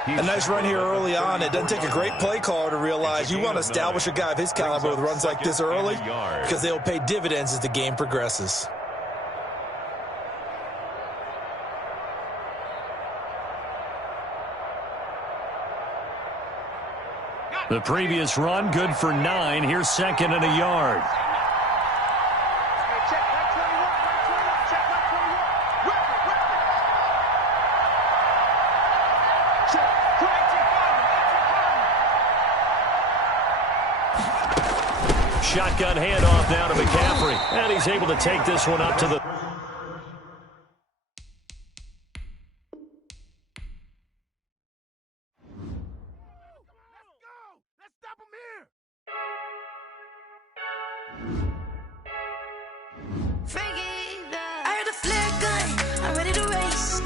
A nice run here early on. It doesn't take a great play caller to realize you want to establish a guy of his caliber with runs like this early because they'll pay dividends as the game progresses. The previous run, good for 9. Here's second and a yard. Shotgun handoff now to McCaffrey. And he's able to take this one up to the... I heard a flare gun, I'm ready to race.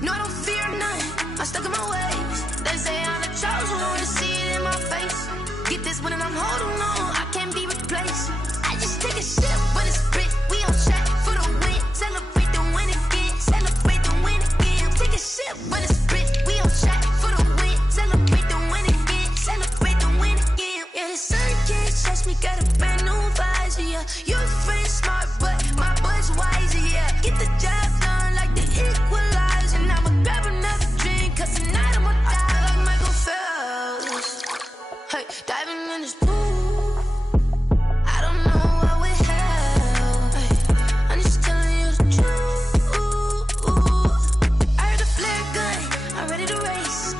No, I don't fear none, I'm stuck in my ways. They say I'm the chosen one, to see it in my face. Get this one and I'm holding on, I can't be replaced. I just take a sip when it's spit, we on track for the win. Celebrate the win again, celebrate the win again. Take a sip when it's spit, we on track for the win. Celebrate the win again, celebrate the win again. Yeah, the sun can't touch me, got a brand new visor, yeah. Your friend smart, but my bud's wiser, yeah. Get the job done like the equalizer. And I'ma grab another drink, cause tonight I'ma die like Michael Phelps. Hey, diving in this pool, I don't know what would help. Hey, I'm just telling you the truth. I heard a flare gun, I'm ready to race.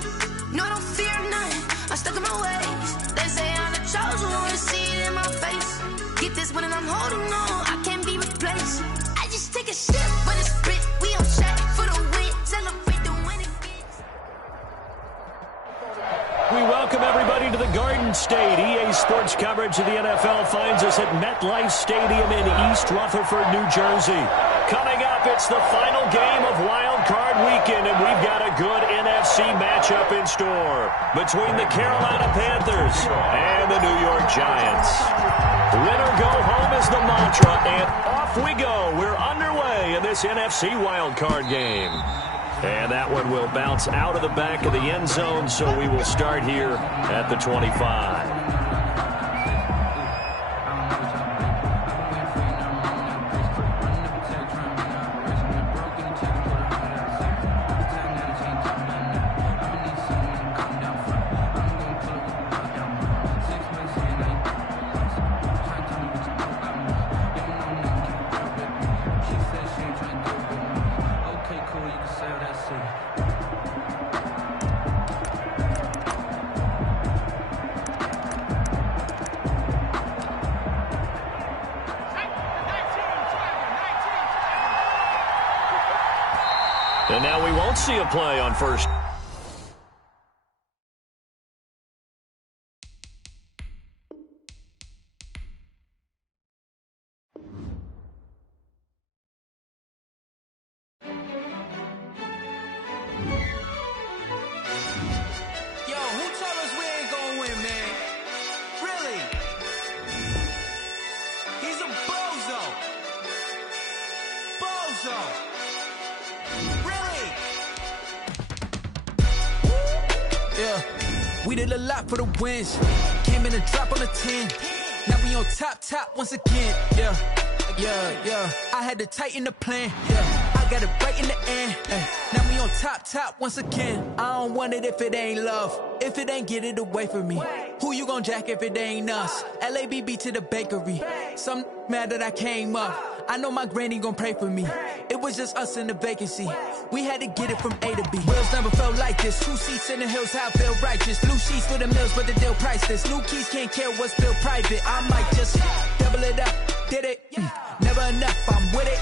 No, I don't fear none, I'm stuck in my ways. They say I'm the chosen one, to see it in my face. Get this one and I'm holding on, I can't be replaced. I just take a sip when it's spit, we on track for the win. Celebrate the win again. We welcome everybody to the Garden State. EA Sports coverage of the NFL finds us at MetLife Stadium in East Rutherford, New Jersey. Coming up, it's the final game of Wild Card Weekend, and we've got a good NFC matchup in store between the Carolina Panthers and the New York Giants. Winner go home is the mantra, and off we go. We're underway in this NFC Wild Card game. And that one will bounce out of the back of the end zone, so we will start here at the 25. And now we won't see a play on first. Yo, who told us we ain't gonna win, man? Really? He's a bozo. Bozo. Really? Yeah, we did a lot for the wins. Came in and drop on the 10. Now we on top once again. Yeah. I had to tighten the plan. Yeah, I got it right in the end. Now we on top once again. I don't want it if it ain't love. If it ain't, get it away from me. Who you gon' jack if it ain't us? LABB to the bakery. Some mad that I came up. I know my granny gon' pray for me. It was just us in the vacancy. We had to get it from A to B. Wheels never felt like this. 2 seats in the hills, how I feel righteous. Blue sheets for the mills, but the deal priceless. New keys can't care what's built private. I might just double it up. Did it? Never enough, I'm with it.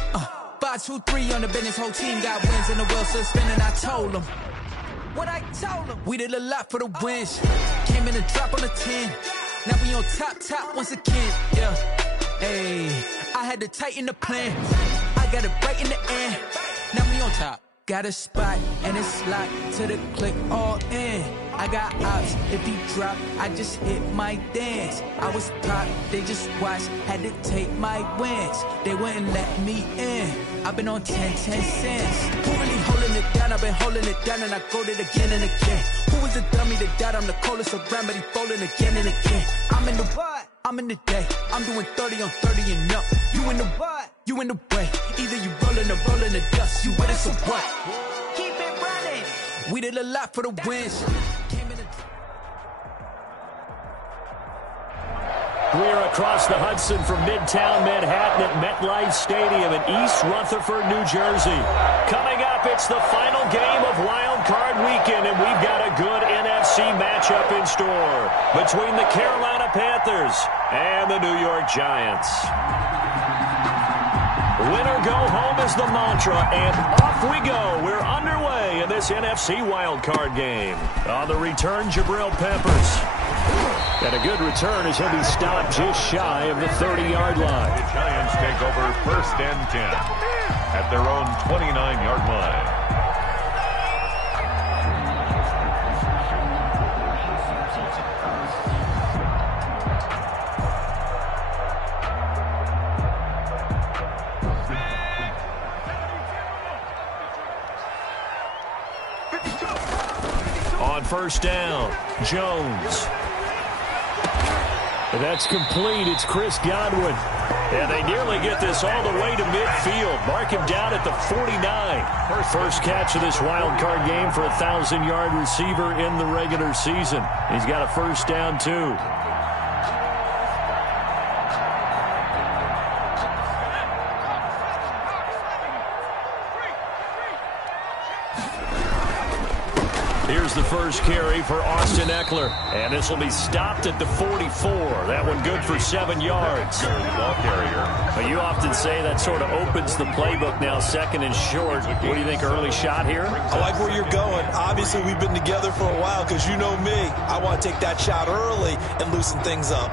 5, 2, 3 on the business. Whole team got wins and the wheels still spinning. I told them what I told them. We did a lot for the wins. Came in and drop on the 10. Now we on top once again. Yeah. Hey, I had to tighten the plan. I got it right in the end. Now we on top. Got a spot and it's locked to the click all in. I got ops, if he drop, I just hit my dance. I was pop, they just watched, had to take my wins. They wouldn't let me in. I've been on 10 cents. Who really holding it down? I've been holding it down and I go it again and again. Who was the dummy that died? I'm the coldest around, but he folding again and again. I'm in the what? I'm in the day. I'm doing 30 on 30 and up. You in the what? You in the way. Either you rolling or rolling the dust. You with it, so what? Keep it running. We did a lot for the wins. We're across the Hudson from Midtown Manhattan at MetLife Stadium in East Rutherford, New Jersey. Coming up, it's the final game of Wild wild card weekend, and we've got a good NFC matchup in store between the Carolina Panthers and the New York Giants. Win or go home is the mantra, and off we go. We're underway in this NFC wild card game. On the return, Jabril Peppers. And a good return as he'll be stopped just shy of the 30-yard line. The Giants take over 1st and 10 at their own 29-yard line. On 1st down, Jones. That's complete. It's Chris Godwin. And they nearly get this all the way to midfield. Mark him down at the 49. First catch of this wild card game for a 1,000-yard receiver in the regular season. He's got a 1st down, too. Here's the first carry for Austin Eckler. And this will be stopped at the 44. That one good for 7 yards. Ball carrier. You often say that sort of opens the playbook now, 2nd and short. What do you think, early shot here? I like where you're going. Obviously, we've been together for a while because you know me. I want to take that shot early and loosen things up.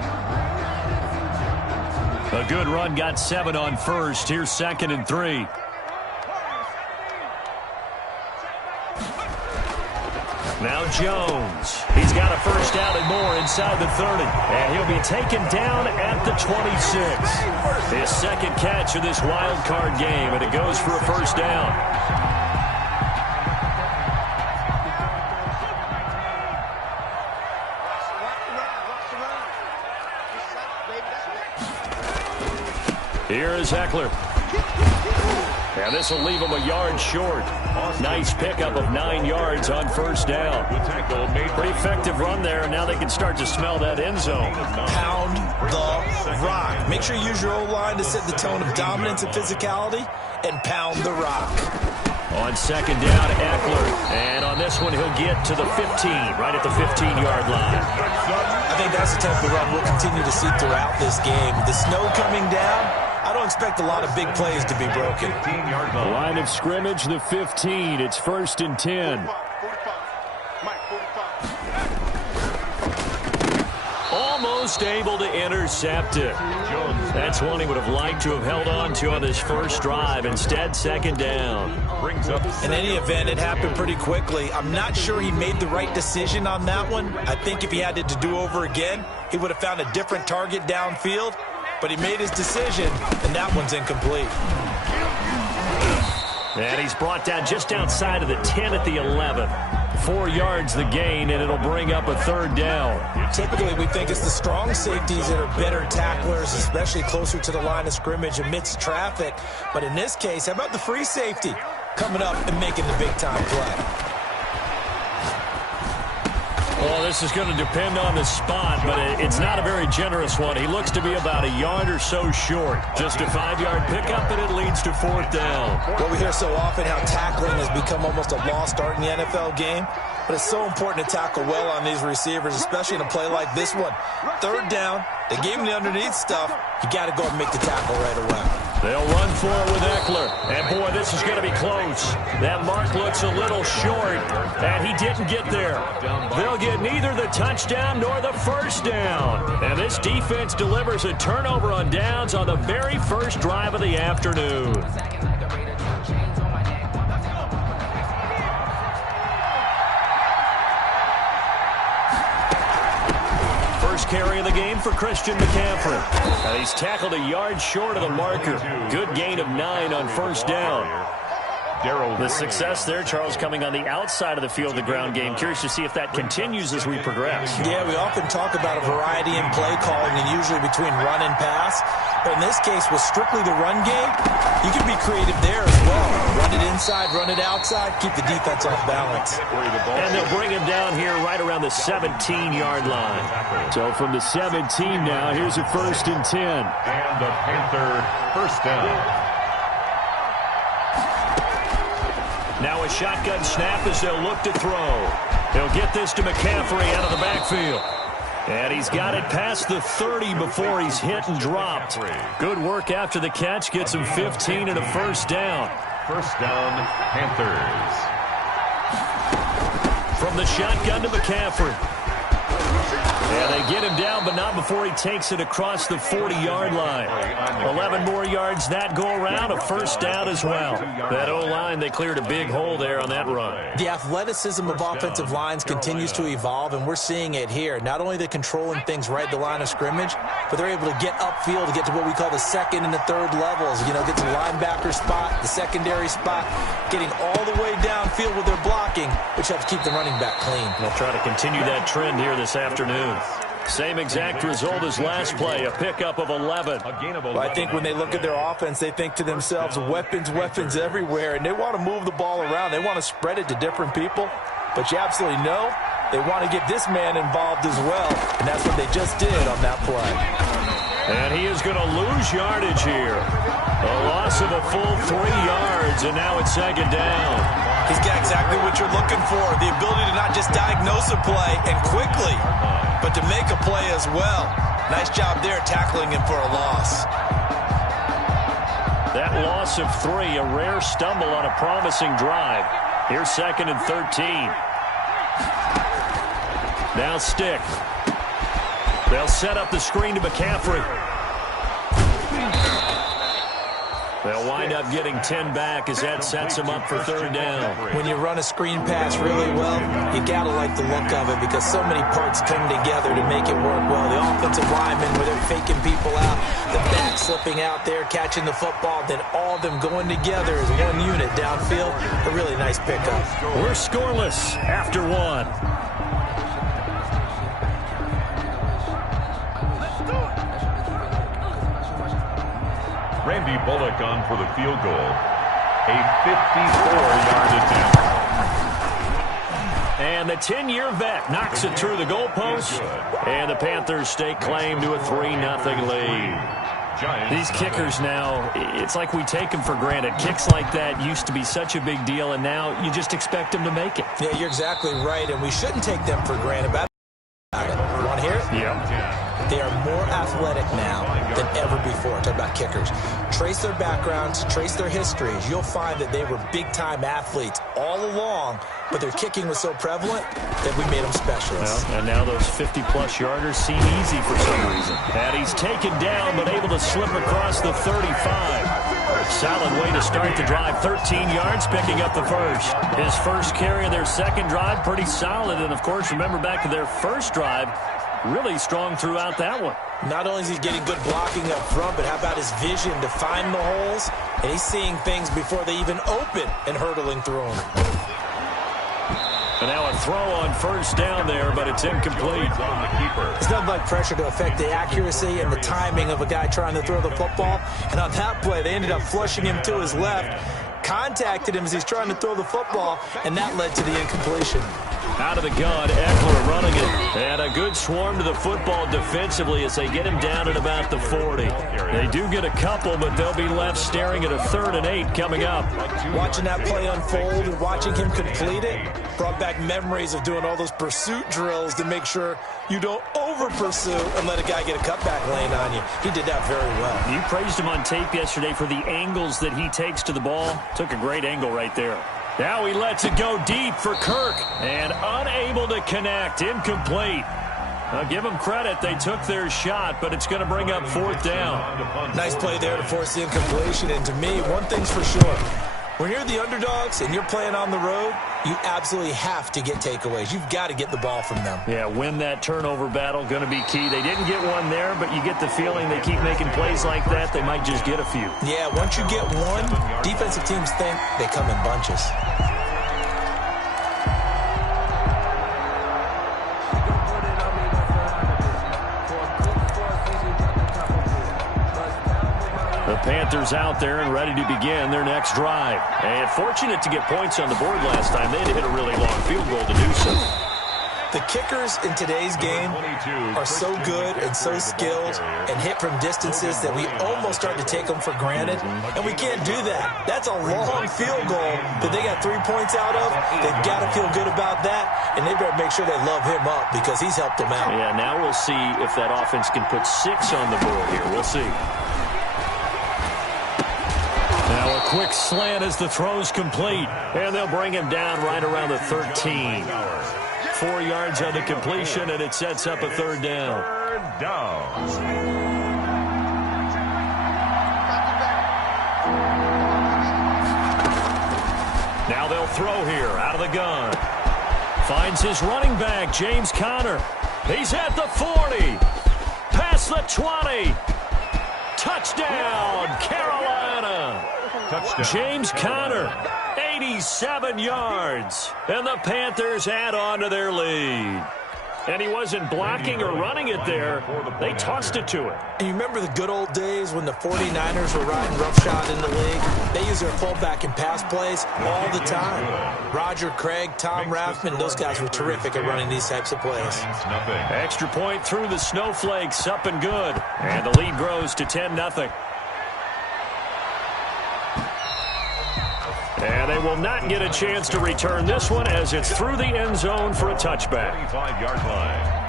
A good run, got 7 on 1st. Here's 2nd and 3. Now Jones. He's got a 1st down and more inside the 30. And he'll be taken down at the 26. His 2nd catch of this wild card game, and it goes for a 1st down. Here is Eckler. And this will leave him a yard short. Nice pickup of 9 yards on 1st down. Pretty effective run there, and now they can start to smell that end zone. Pound the rock. Make sure you use your O-line to set the tone of dominance and physicality, and pound the rock. On 2nd down, Eckler. And on this one, he'll get to the 15, right at the 15-yard line. I think that's the type of run we'll continue to see throughout this game. The snow coming down, I don't expect a lot of big plays to be broken. Line of scrimmage, the 15. It's 1st and 10. Almost able to intercept it. That's one he would have liked to have held on to on this first drive. Instead, 2nd down. In any event, it happened pretty quickly. I'm not sure he made the right decision on that one. I think if he had it to do over again, he would have found a different target downfield. But he made his decision, and that one's incomplete. And he's brought down just outside of the 10 at the 11. 4 yards the gain, and it'll bring up a 3rd down. Typically, we think it's the strong safeties that are better tacklers, especially closer to the line of scrimmage amidst traffic. But in this case, how about the free safety coming up and making the big-time play? Well, this is going to depend on the spot, but it's not a very generous one. He looks to be about a yard or so short. Just a 5-yard pickup, and it leads to 4th down. Well, we hear so often how tackling has become almost a lost art in the NFL game, but it's so important to tackle well on these receivers, especially in a play like this one. 3rd down, they gave him the underneath stuff. You got to go and make the tackle right away. They'll run for it with Eckler. And, boy, this is going to be close. That mark looks a little short, and he didn't get there. They'll get neither the touchdown nor the 1st down. And this defense delivers a turnover on downs on the very first drive of the afternoon. Carry of the game for Christian McCaffrey. He's tackled a yard short of the marker. Good gain of 9 on 1st down. The success there, Charles, coming on the outside of the field, the ground game. Curious to see if that continues as we progress. Yeah, we often talk about a variety in play calling and usually between run and pass. But in this case, with strictly the run game, you can be creative there as well. Run it inside, run it outside, keep the defense off balance. And they'll bring him down here right around the 17-yard line. So from the 17 now, here's a 1st and 10. And the Panther 1st down. Now a shotgun snap as they'll look to throw. He'll get this to McCaffrey out of the backfield. And he's got it past the 30 before he's hit and dropped. Good work after the catch. Gets him 15 and a first down. First down, Panthers. From the shotgun to McCaffrey. And they get him down, but not before he takes it across the 40-yard line. 11 more yards that go around, a first down as well. That O-line, they cleared a big hole there on that run. The athleticism of offensive lines continues to evolve, and we're seeing it here. Not only they're controlling things right at the line of scrimmage, but they're able to get upfield to get to what we call the second and the third levels. You know, get to the linebacker spot, the secondary spot, getting all the way downfield with their blocking, which helps keep the running back clean. They'll try to continue that trend here this afternoon. Same exact result as last play, a pickup of 11. Well, I think when they look at their offense, they think to themselves, weapons everywhere, and they want to move the ball around. They want to spread it to different people, but you absolutely know they want to get this man involved as well, and that's what they just did on that play. And he is going to lose yardage here. A loss of a full 3 yards, and now it's second down. He's got exactly what you're looking for, the ability to not just diagnose a play and quickly, but to make a play as well. Nice job there tackling him for a loss. That loss of 3, a rare stumble on a promising drive. Here's second and 13. Now stick. They'll set up the screen to McCaffrey. They'll wind up getting 10 back as that sets them up for third down. When you run a screen pass really well, you got to like the look of it because so many parts come together to make it work well. The offensive linemen, where they're faking people out, the back slipping out there, catching the football, then all of them going together as one unit downfield. A really nice pickup. We're scoreless after 1. Randy Bullock on for the field goal. A 54-yard attempt. And the 10-year vet knocks it through the goalpost. And the Panthers stake claim to a 3-0 lead. These kickers now, it's like we take them for granted. Kicks like that used to be such a big deal, and now you just expect them to make it. Yeah, you're exactly right, and we shouldn't take them for granted. You want to hear it? Yeah. They are more athletic now than ever before. Talk about kickers. Trace their backgrounds, trace their histories. You'll find that they were big-time athletes all along, but their kicking was so prevalent that we made them specialists. Well, and now those 50-plus yarders seem easy for some reason. And he's taken down, but able to slip across the 35. Solid way to start the drive. 13 yards, picking up the first. His first carry of their second drive, pretty solid. And, of course, remember back to their first drive, really strong throughout that one. Not only is he getting good blocking up front, but how about his vision to find the holes? And he's seeing things before they even open and hurtling through them. And now a throw on first down there, but it's incomplete. There's nothing like pressure to affect the accuracy and the timing of a guy trying to throw the football. And on that play, they ended up flushing him to his left, contacted him as he's trying to throw the football, and that led to the incompletion. Out of the gun, Eckler running it. And a good swarm to the football defensively as they get him down at about the 40. They do get a couple, but they'll be left staring at a 3rd and 8 coming up. Watching that play unfold and watching him complete it brought back memories of doing all those pursuit drills to make sure you don't over-pursue and let a guy get a cutback lane on you. He did that very well. You praised him on tape yesterday for the angles that he takes to the ball. Took a great angle right there. Now he lets it go deep for Kirk, and unable to connect, incomplete. I'll give them credit. They took their shot, but it's going to bring up 4th down. Nice play there to force the incompletion, and to me, one thing's for sure. When you're the underdogs and you're playing on the road, you absolutely have to get takeaways. You've got to get the ball from them. Yeah, win that turnover battle, going to be key. They didn't get one there, but you get the feeling they keep making plays like that, they might just get a few. Yeah, once you get one, defensive teams think they come in bunches. The Panthers out there and ready to begin their next drive. And fortunate to get points on the board last time. They had to hit a really long field goal to do so. The kickers in today's game are so good and so skilled and hit from distances that we almost start to take them for granted, and we can't do that. That's a long field goal that they got 3 points out of. They've got to feel good about that, and they better make sure they love him up because he's helped them out. Yeah, now we'll see if that offense can put 6 on the board here. We'll see. Now a quick slant as the throw's complete, and they'll bring him down right around the 13. 4 yards on the completion, and it sets up a third down. Third down. Now they'll throw here out of the gun. Finds his running back, James Conner. He's at the 40. Past the 20. Touchdown, Carolina. Touchdown. James Conner, 87 yards. And the Panthers add on to their lead. And he wasn't blocking or running it there. They tossed it to him. And you remember the good old days when the 49ers were riding roughshod in the league? They use their fullback in pass plays all the time. Roger Craig, Tom Rathman, those guys were terrific at running these types of plays. Extra point through the snowflakes, up and good. And the lead grows to 10-0. And they will not get a chance to return this one as it's through the end zone for a touchback. 25-yard line.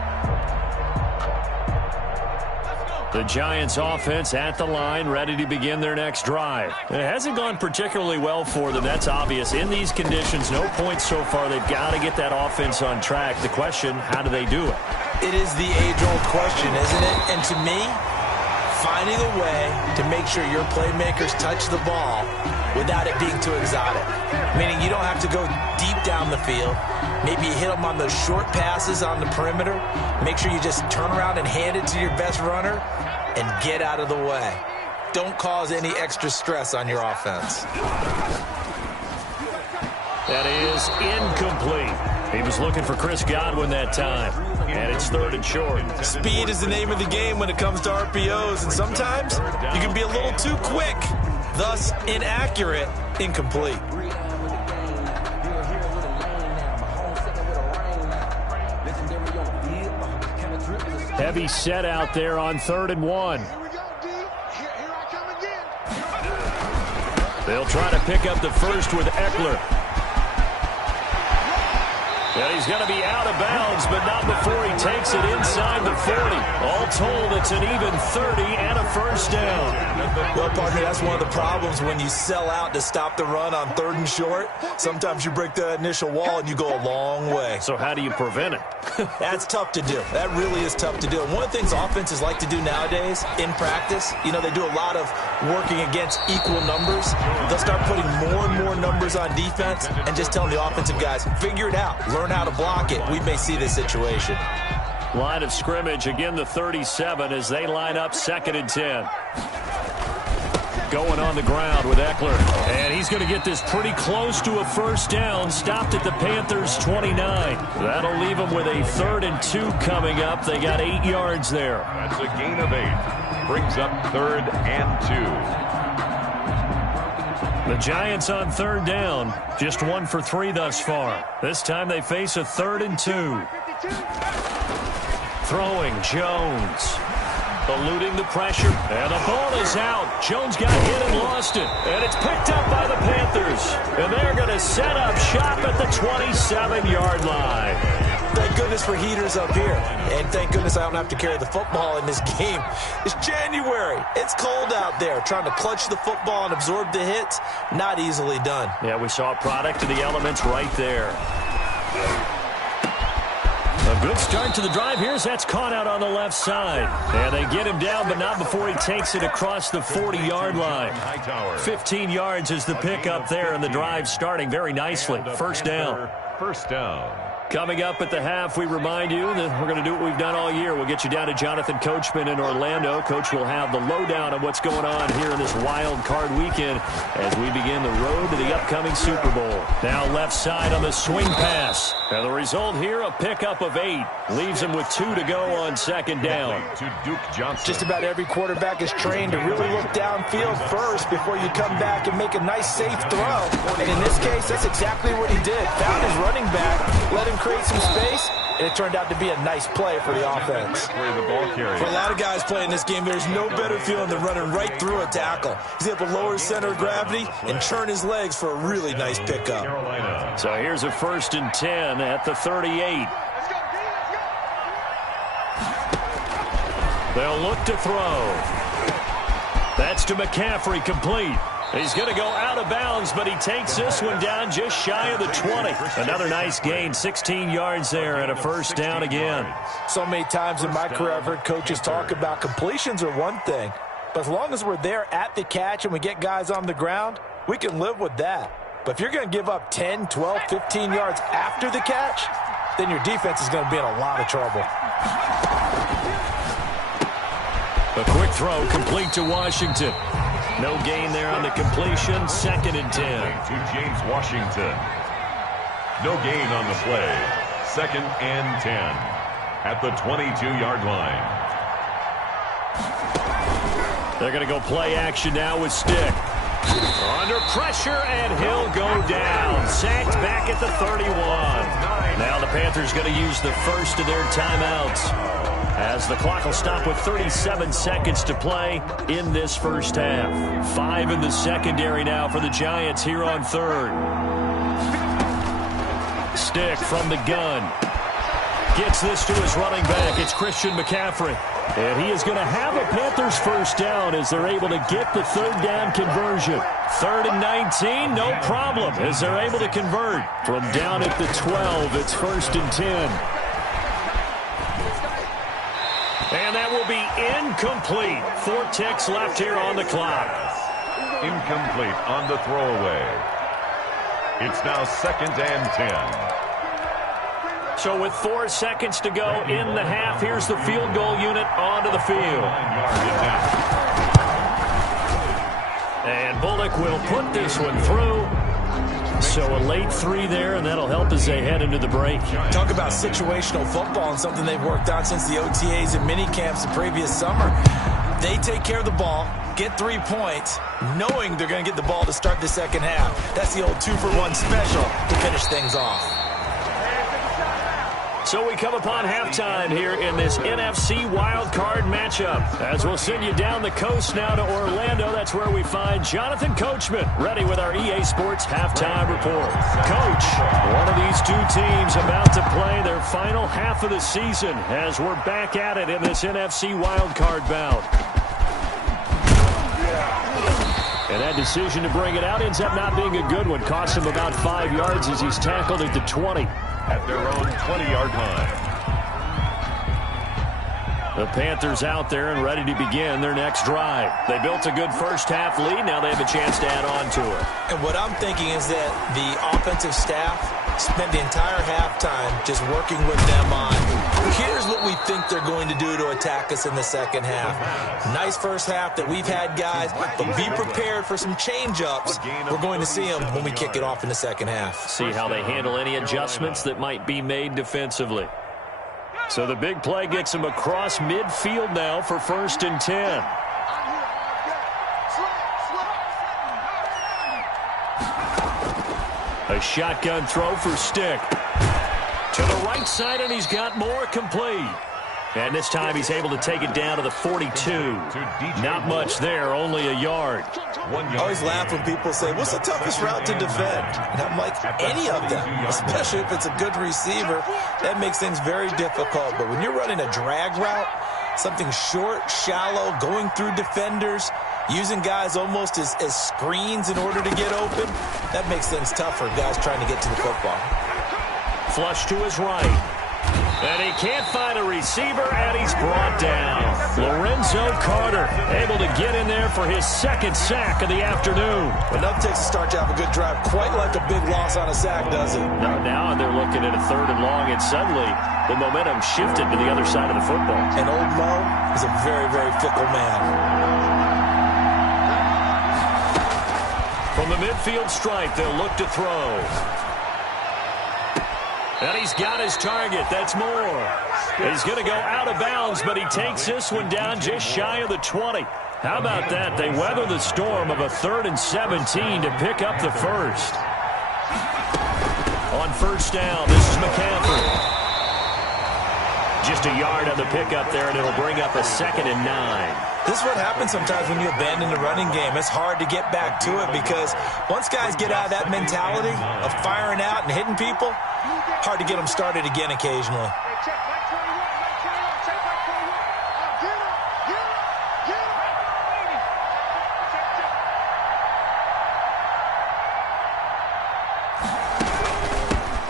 The Giants offense at the line, ready to begin their next drive. It hasn't gone particularly well for them, that's obvious. In these conditions, no points so far. They've got to get that offense on track. The question, how do they do it? It is the age-old question, isn't it? And to me, finding a way to make sure your playmakers touch the ball without it being too exotic. Meaning you don't have to go deep down the field. Maybe you hit them on those short passes on the perimeter. Make sure you just turn around and hand it to your best runner and get out of the way. Don't cause any extra stress on your offense. That is incomplete. He was looking for Chris Godwin that time. And it's third and short. Speed is the name of the game when it comes to RPOs, and sometimes you can be a little too quick. Thus, inaccurate, incomplete. Heavy set out there on 3rd and 1. Here we go, D. Here I come again. They'll try to pick up the first with Eckler. And he's going to be out of bounds, but not before he takes it inside the 40. All told, it's an even 30 and a first down. Well, partner, that's one of the problems when you sell out to stop the run on 3rd and short. Sometimes you break the initial wall and you go a long way. So how do you prevent it? That's tough to do. That really is tough to do. And one of the things offenses like to do nowadays in practice, you know, they do a lot of working against equal numbers. They'll start putting more and more numbers on defense and just telling the offensive guys, figure it out. Learn how to block it. We may see this situation. Line of scrimmage, again the 37 as they line up 2nd and 10. Going on the ground with Eckler. And he's going to get this pretty close to a first down. Stopped at the Panthers 29. That'll leave them with a 3rd and 2 coming up. They got 8 yards there. That's a gain of 8. Brings up 3rd and 2. The Giants on 3rd down. Just 1 for 3 thus far. This time they face a 3rd and 2. Throwing Jones. Eluding the pressure. And the ball is out. Jones got hit and lost it. And it's picked up by the Panthers. And they're going to set up shop at the 27-yard line. Thank goodness for heaters up here. And thank goodness I don't have to carry the football in this game. It's January. It's cold out there. Trying to clutch the football and absorb the hits, not easily done. Yeah, we saw a product of the elements right there. A good start to the drive. Here's that's caught out on the left side. And they get him down, but not before he takes it across the 40-yard line. 15 yards is the pickup there, and the drive starting very nicely. First down. First down. Coming up at the half, we remind you that we're going to do what we've done all year. We'll get you down to Jonathan Coachman in Orlando. Coach will have the lowdown on what's going on here in this wild card weekend as we begin the road to the upcoming Super Bowl. Now left side on the swing pass. And the result here, a pickup of 8. Leaves him with 2 to go on 2nd down. To Duke Johnson. Just about every quarterback is trained to really look downfield first before you come back and make a nice, safe throw. And in this case, that's exactly what he did. Found his running back, let him create some space, and it turned out to be a nice play for the offense. For a lot of guys playing this game, there's no better feeling than running right through a tackle. He's able to lower his center of gravity and turn his legs for a really nice pickup. So here's a 1st and 10 at the 38. They'll look to throw. That's to McCaffrey, complete. He's going to go out of bounds, but he takes this one down just shy of the 20. Another nice gain, 16 yards there and a 1st down again. So many times in my career I've heard coaches talk about completions are one thing, but as long as we're there at the catch and we get guys on the ground, we can live with that. But if you're going to give up 10, 12, 15 yards after the catch, then your defense is going to be in a lot of trouble. A quick throw complete to Washington. No gain there on the completion. 2nd and 10. To James Washington. No gain on the play. 2nd and 10 at the 22-yard line. They're going to go play action now with Stick. Under pressure, and he'll go down. Sacked back at the 31. Now the Panthers going to use the first of their timeouts, as the clock will stop with 37 seconds to play in this first half. 5 in the secondary now for the Giants here on 3rd. Stick from the gun. Gets this to his running back. It's Christian McCaffrey. And he is going to have a Panthers 1st down as they're able to get the 3rd down conversion. 3rd and 19, no problem, as they're able to convert. From down at the 12, it's 1st and 10. And that will be incomplete. 4 ticks left here on the clock. Incomplete on the throwaway. It's now 2nd and 10. So with 4 seconds to go in the half, here's the field goal unit onto the field. And Bullock will put this one through. So a late 3 there, and that'll help as they head into the break. Talk about situational football and something they've worked on since the OTAs and mini camps the previous summer. They take care of the ball, get 3 points, knowing they're going to get the ball to start the second half. That's the old 2-for-1 special to finish things off. So we come upon halftime here in this NFC wildcard matchup. As we'll send you down the coast now to Orlando, that's where we find Jonathan Coachman ready with our EA Sports halftime report. Coach, one of these 2 teams about to play their final half of the season as we're back at it in this NFC wildcard bout. And that decision to bring it out ends up not being a good one. Costs him about 5 yards as he's tackled at the 20. At their own 20-yard line. The Panthers out there and ready to begin their next drive. They built a good first half lead. Now they have a chance to add on to it. And what I'm thinking is that the offensive staff spent the entire halftime just working with them on, here's what we think they're going to do to attack us in the second half. Nice first half that we've had, guys, but be prepared for some change-ups. We're going to see them when we kick it off in the second half. See how they handle any adjustments that might be made defensively. So the big play gets them across midfield now for 1st and 10. A shotgun throw for Stick. To the right side, and he's got more, complete. And this time he's able to take it down to the 42. Not much there, only a yard. I always laugh when people say, what's the toughest route to defend? And I'm like, any of them, especially if it's a good receiver. That makes things very difficult. But when you're running a drag route, something short, shallow, going through defenders, using guys almost as screens in order to get open, that makes things tougher, guys trying to get to the football. Flush to his right. And he can't find a receiver, and he's brought down. Lorenzo Carter able to get in there for his 2nd sack of the afternoon. Enough takes to start to have a good drive, quite like a big loss on a sack, does it? Now they're looking at a 3rd and long, and suddenly the momentum shifted to the other side of the football. And old Mo is a very, very fickle man. From the midfield stripe, they'll look to throw. And he's got his target. That's more. He's going to go out of bounds, but he takes this one down just shy of the 20. How about that? They weather the storm of a 3rd and 17 to pick up the first. On 1st down, this is McCaffrey. just a yard on the pickup there, and it'll bring up a 2nd and 9. This is what happens sometimes when you abandon the running game. It's hard to get back to it because once guys get out of that mentality of firing out and hitting people, hard to get them started again occasionally.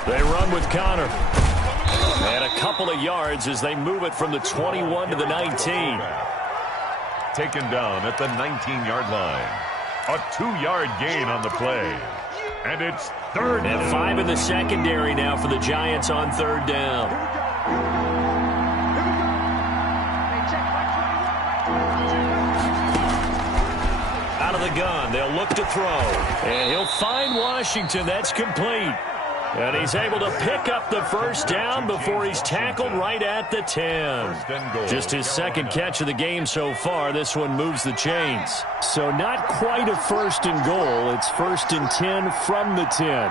They run with Connor. And a couple of yards as they move it from the 21 to the 19. Taken down at the 19-yard line. A 2-yard gain on the play. And it's 3rd and 5 in the secondary now for the Giants on 3rd down. Out of the gun, they'll look to throw. And he'll find Washington. That's complete. And he's able to pick up the 1st down before he's tackled right at the 10. Just his 2nd catch of the game so far. This one moves the chains. So not quite a 1st and goal. It's 1st and 10 from the 10.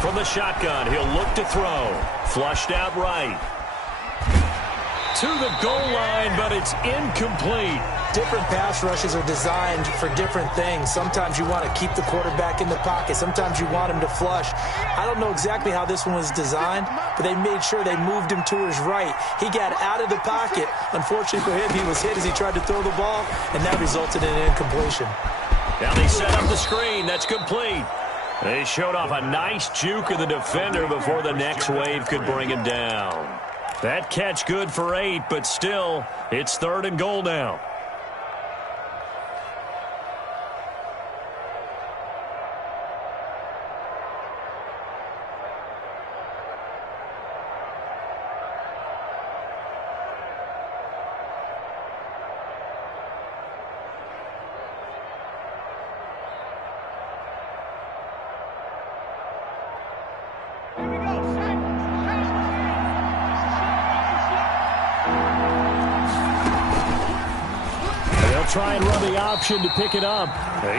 From the shotgun, he'll look to throw. Flushed out right. To the goal line, but it's incomplete. Different pass rushes are designed for different things. Sometimes you want to keep the quarterback in the pocket. Sometimes you want him to flush. I don't know exactly how this one was designed, but they made sure they moved him to his right. He got out of the pocket. Unfortunately for him, he was hit as he tried to throw the ball, and that resulted in an incompletion. Now they set up the screen. That's complete. They showed off a nice juke of the defender before the next wave could bring him down. That catch good for 8, but still, it's 3rd and goal now. Try and run the option to pick it up.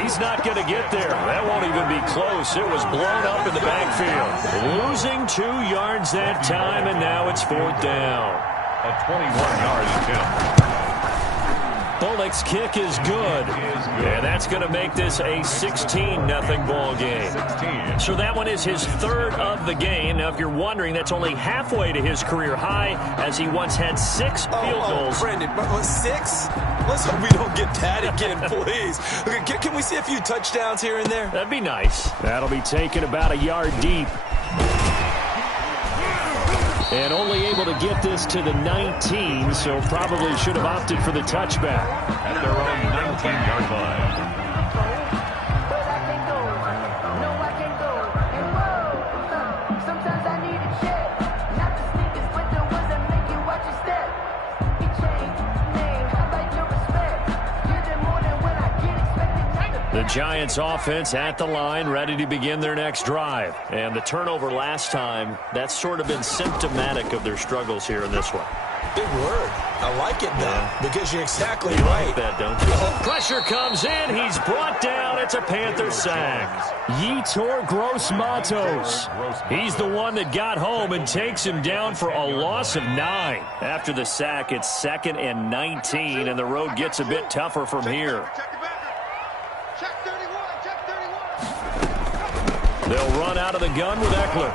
He's not going to get there. That won't even be close. It was blown up in the backfield. Losing 2 yards that time, and now it's 4th down. A 21-yard attempt. Bullock's kick is good. And that's going to make this a 16-0 ball game. 16. So that one is his 3rd of the game. Now, if you're wondering, that's only halfway to his career high, as he once had 6 field goals. Brendan, 6? Let's hope we don't get that again, please. Okay, can we see a few touchdowns here and there? That'd be nice. That'll be taken about a yard deep. And only able to get this to the 19, so probably should have opted for the touchback. At their own 19-yard line. The Giants offense at the line, ready to begin their next drive. And the turnover last time, that's sort of been symptomatic of their struggles here in this one. Big word. I like it, though, because you're exactly you right. Like that, don't you? Pressure comes in. He's brought down. It's a Panther sack. Yetur Gross-Matos. He's the one that got home and takes him down for a loss of 9. After the sack, it's 2nd and 19, and the road gets a bit tougher from here. They'll run out of the gun with Eckler.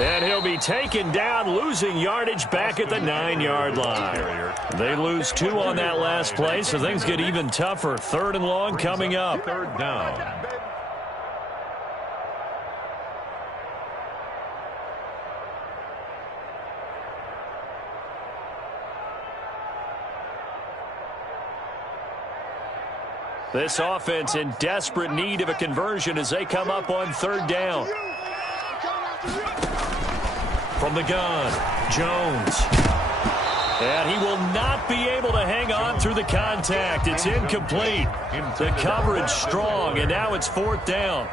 And he'll be taken down, losing yardage back at the 9-yard line. They lose 2 on that last play, so things get even tougher. 3rd and long coming up. 3rd down. This offense in desperate need of a conversion as they come up on 3rd down. From the gun, Jones. And he will not be able to hang on through the contact. It's incomplete. The coverage strong, and now it's 4th down.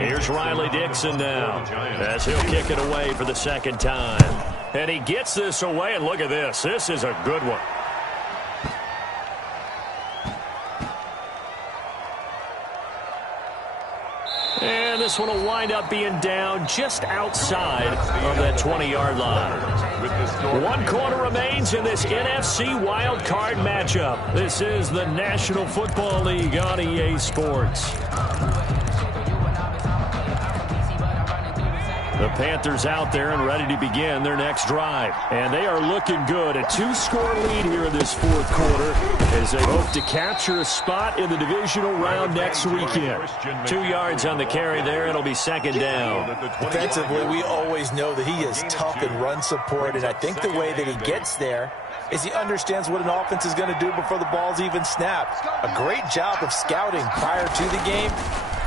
Here's Riley Dixon now as he'll kick it away for the 2nd time. And he gets this away, and look at this. This is a good one. this one will wind up being down just outside of that 20-yard line. 1 quarter remains in this NFC Wild Card matchup. This is the National Football League on EA Sports. The Panthers out there and ready to begin their next drive. And they are looking good. A 2-score lead here in this 4th quarter as they hope to capture a spot in the divisional round next weekend. 2 yards on the carry there. It'll be 2nd down. Defensively, we always know that he is tough in run support, and I think the way that he gets there is he understands what an offense is going to do before the ball's even snapped. A great job of scouting prior to the game,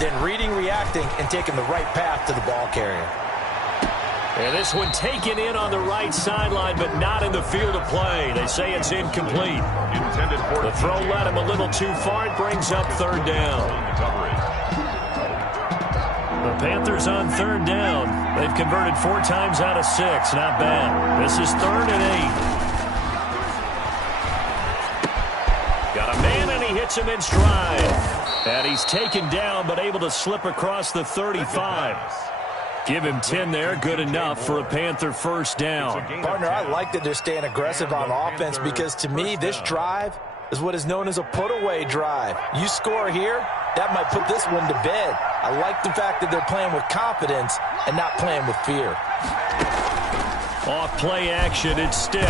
then reading, reacting, and taking the right path to the ball carrier. And this one taken in on the right sideline, but not in the field of play. They say it's incomplete. The throw led him a little too far. It brings up 3rd down. The Panthers on 3rd down. They've converted 4 times out of 6. Not bad. This is 3rd and 8. Got a man, and he hits him in stride. And he's taken down, but able to slip across the 35. Give him 10 there. Good enough for a Panther 1st down. Partner, I like that they're staying aggressive on offense because, to me, this drive is what is known as a put-away drive. You score here, that might put this one to bed. I like the fact that they're playing with confidence and not playing with fear. Off play action, it's Stick.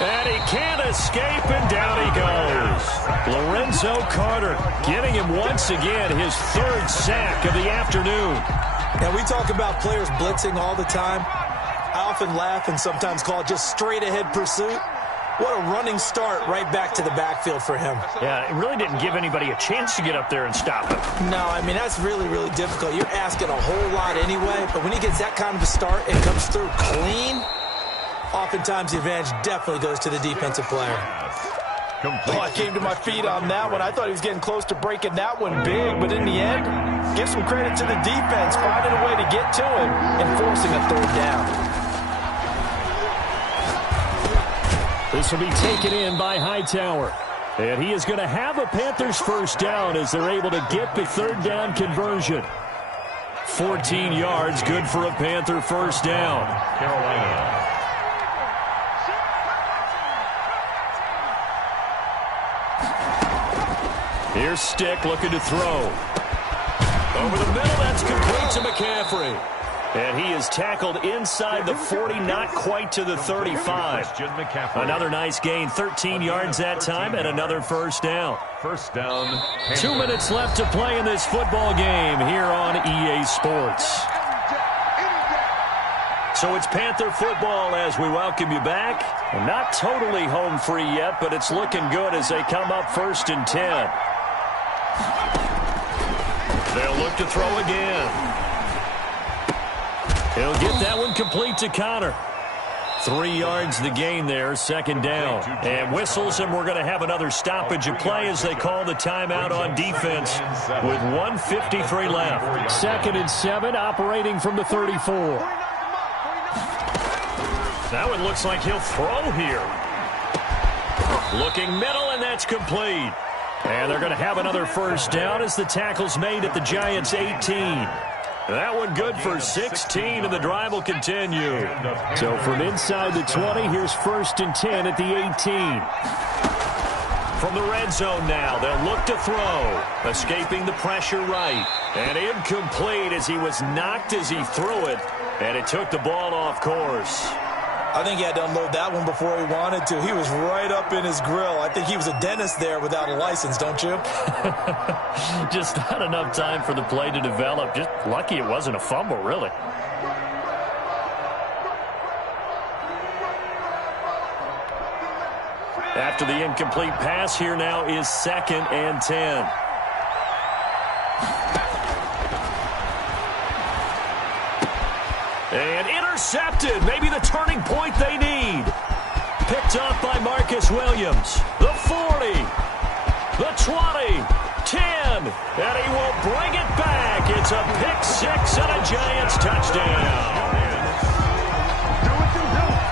And he can't escape, and down he goes. Lorenzo Carter getting him once again his 3rd sack of the afternoon. Now, we talk about players blitzing all the time. I often laugh and sometimes call it just straight-ahead pursuit. What a running start right back to the backfield for him. Yeah, it really didn't give anybody a chance to get up there and stop it. No, I mean, that's really, really difficult. You're asking a whole lot anyway, but when he gets that kind of a start and comes through clean, oftentimes the advantage definitely goes to the defensive player. Oh, I came to my feet on that one. I thought he was getting close to breaking that one big, but in the end, give some credit to the defense, finding a way to get to him and forcing a 3rd down. This will be taken in by Hightower. And he is going to have a Panthers 1st down as they're able to get the 3rd down conversion. 14 yards, good for a Panther 1st down. Carolina. Here's Stick looking to throw. Over the middle, that's complete to McCaffrey. And he is tackled inside the 40, not quite to the 35. Another nice gain, 13 yards that time, and another 1st down. 1st down. 2 minutes left to play in this football game here on EA Sports. So it's Panther football as we welcome you back. Not totally home free yet, but it's looking good as they come up 1st and 10. They'll look to throw again. He'll get that one complete to Connor. 3 yards the gain there, 2nd down. And whistles, and we're going to have another stoppage of play as they call the timeout on defense with 1:53 left. 2nd and 7, operating from the 34. That one looks like he'll throw here. Looking middle, and that's complete. And they're going to have another 1st down as the tackle's made at the Giants' 18. That one good for 16, and the drive will continue. So from inside the 20, here's 1st and 10 at the 18. From the red zone now, they'll look to throw. Escaping the pressure right. And incomplete as he was knocked as he threw it. And it took the ball off course. I think he had to unload that one before he wanted to. He was right up in his grill. I think he was a dentist there without a license, don't you? Just not enough time for the play to develop. Just lucky it wasn't a fumble, really. After the incomplete pass, here now is 2nd and 10. And intercepted. Maybe the turning point they need. Picked up by Marcus Williams. The 40. The 20. 10. And he will bring it back. It's a pick 6 and a Giants touchdown.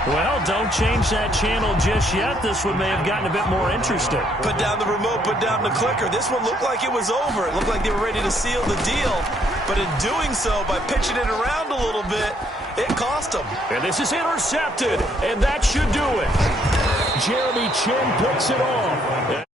Well, don't change that channel just yet. This one may have gotten a bit more interesting. Put down the remote, put down the clicker. This one looked like it was over. It looked like they were ready to seal the deal. But in doing so, by pitching it around a little bit, it cost them. And this is intercepted, and that should do it. Jeremy Chin picks it off.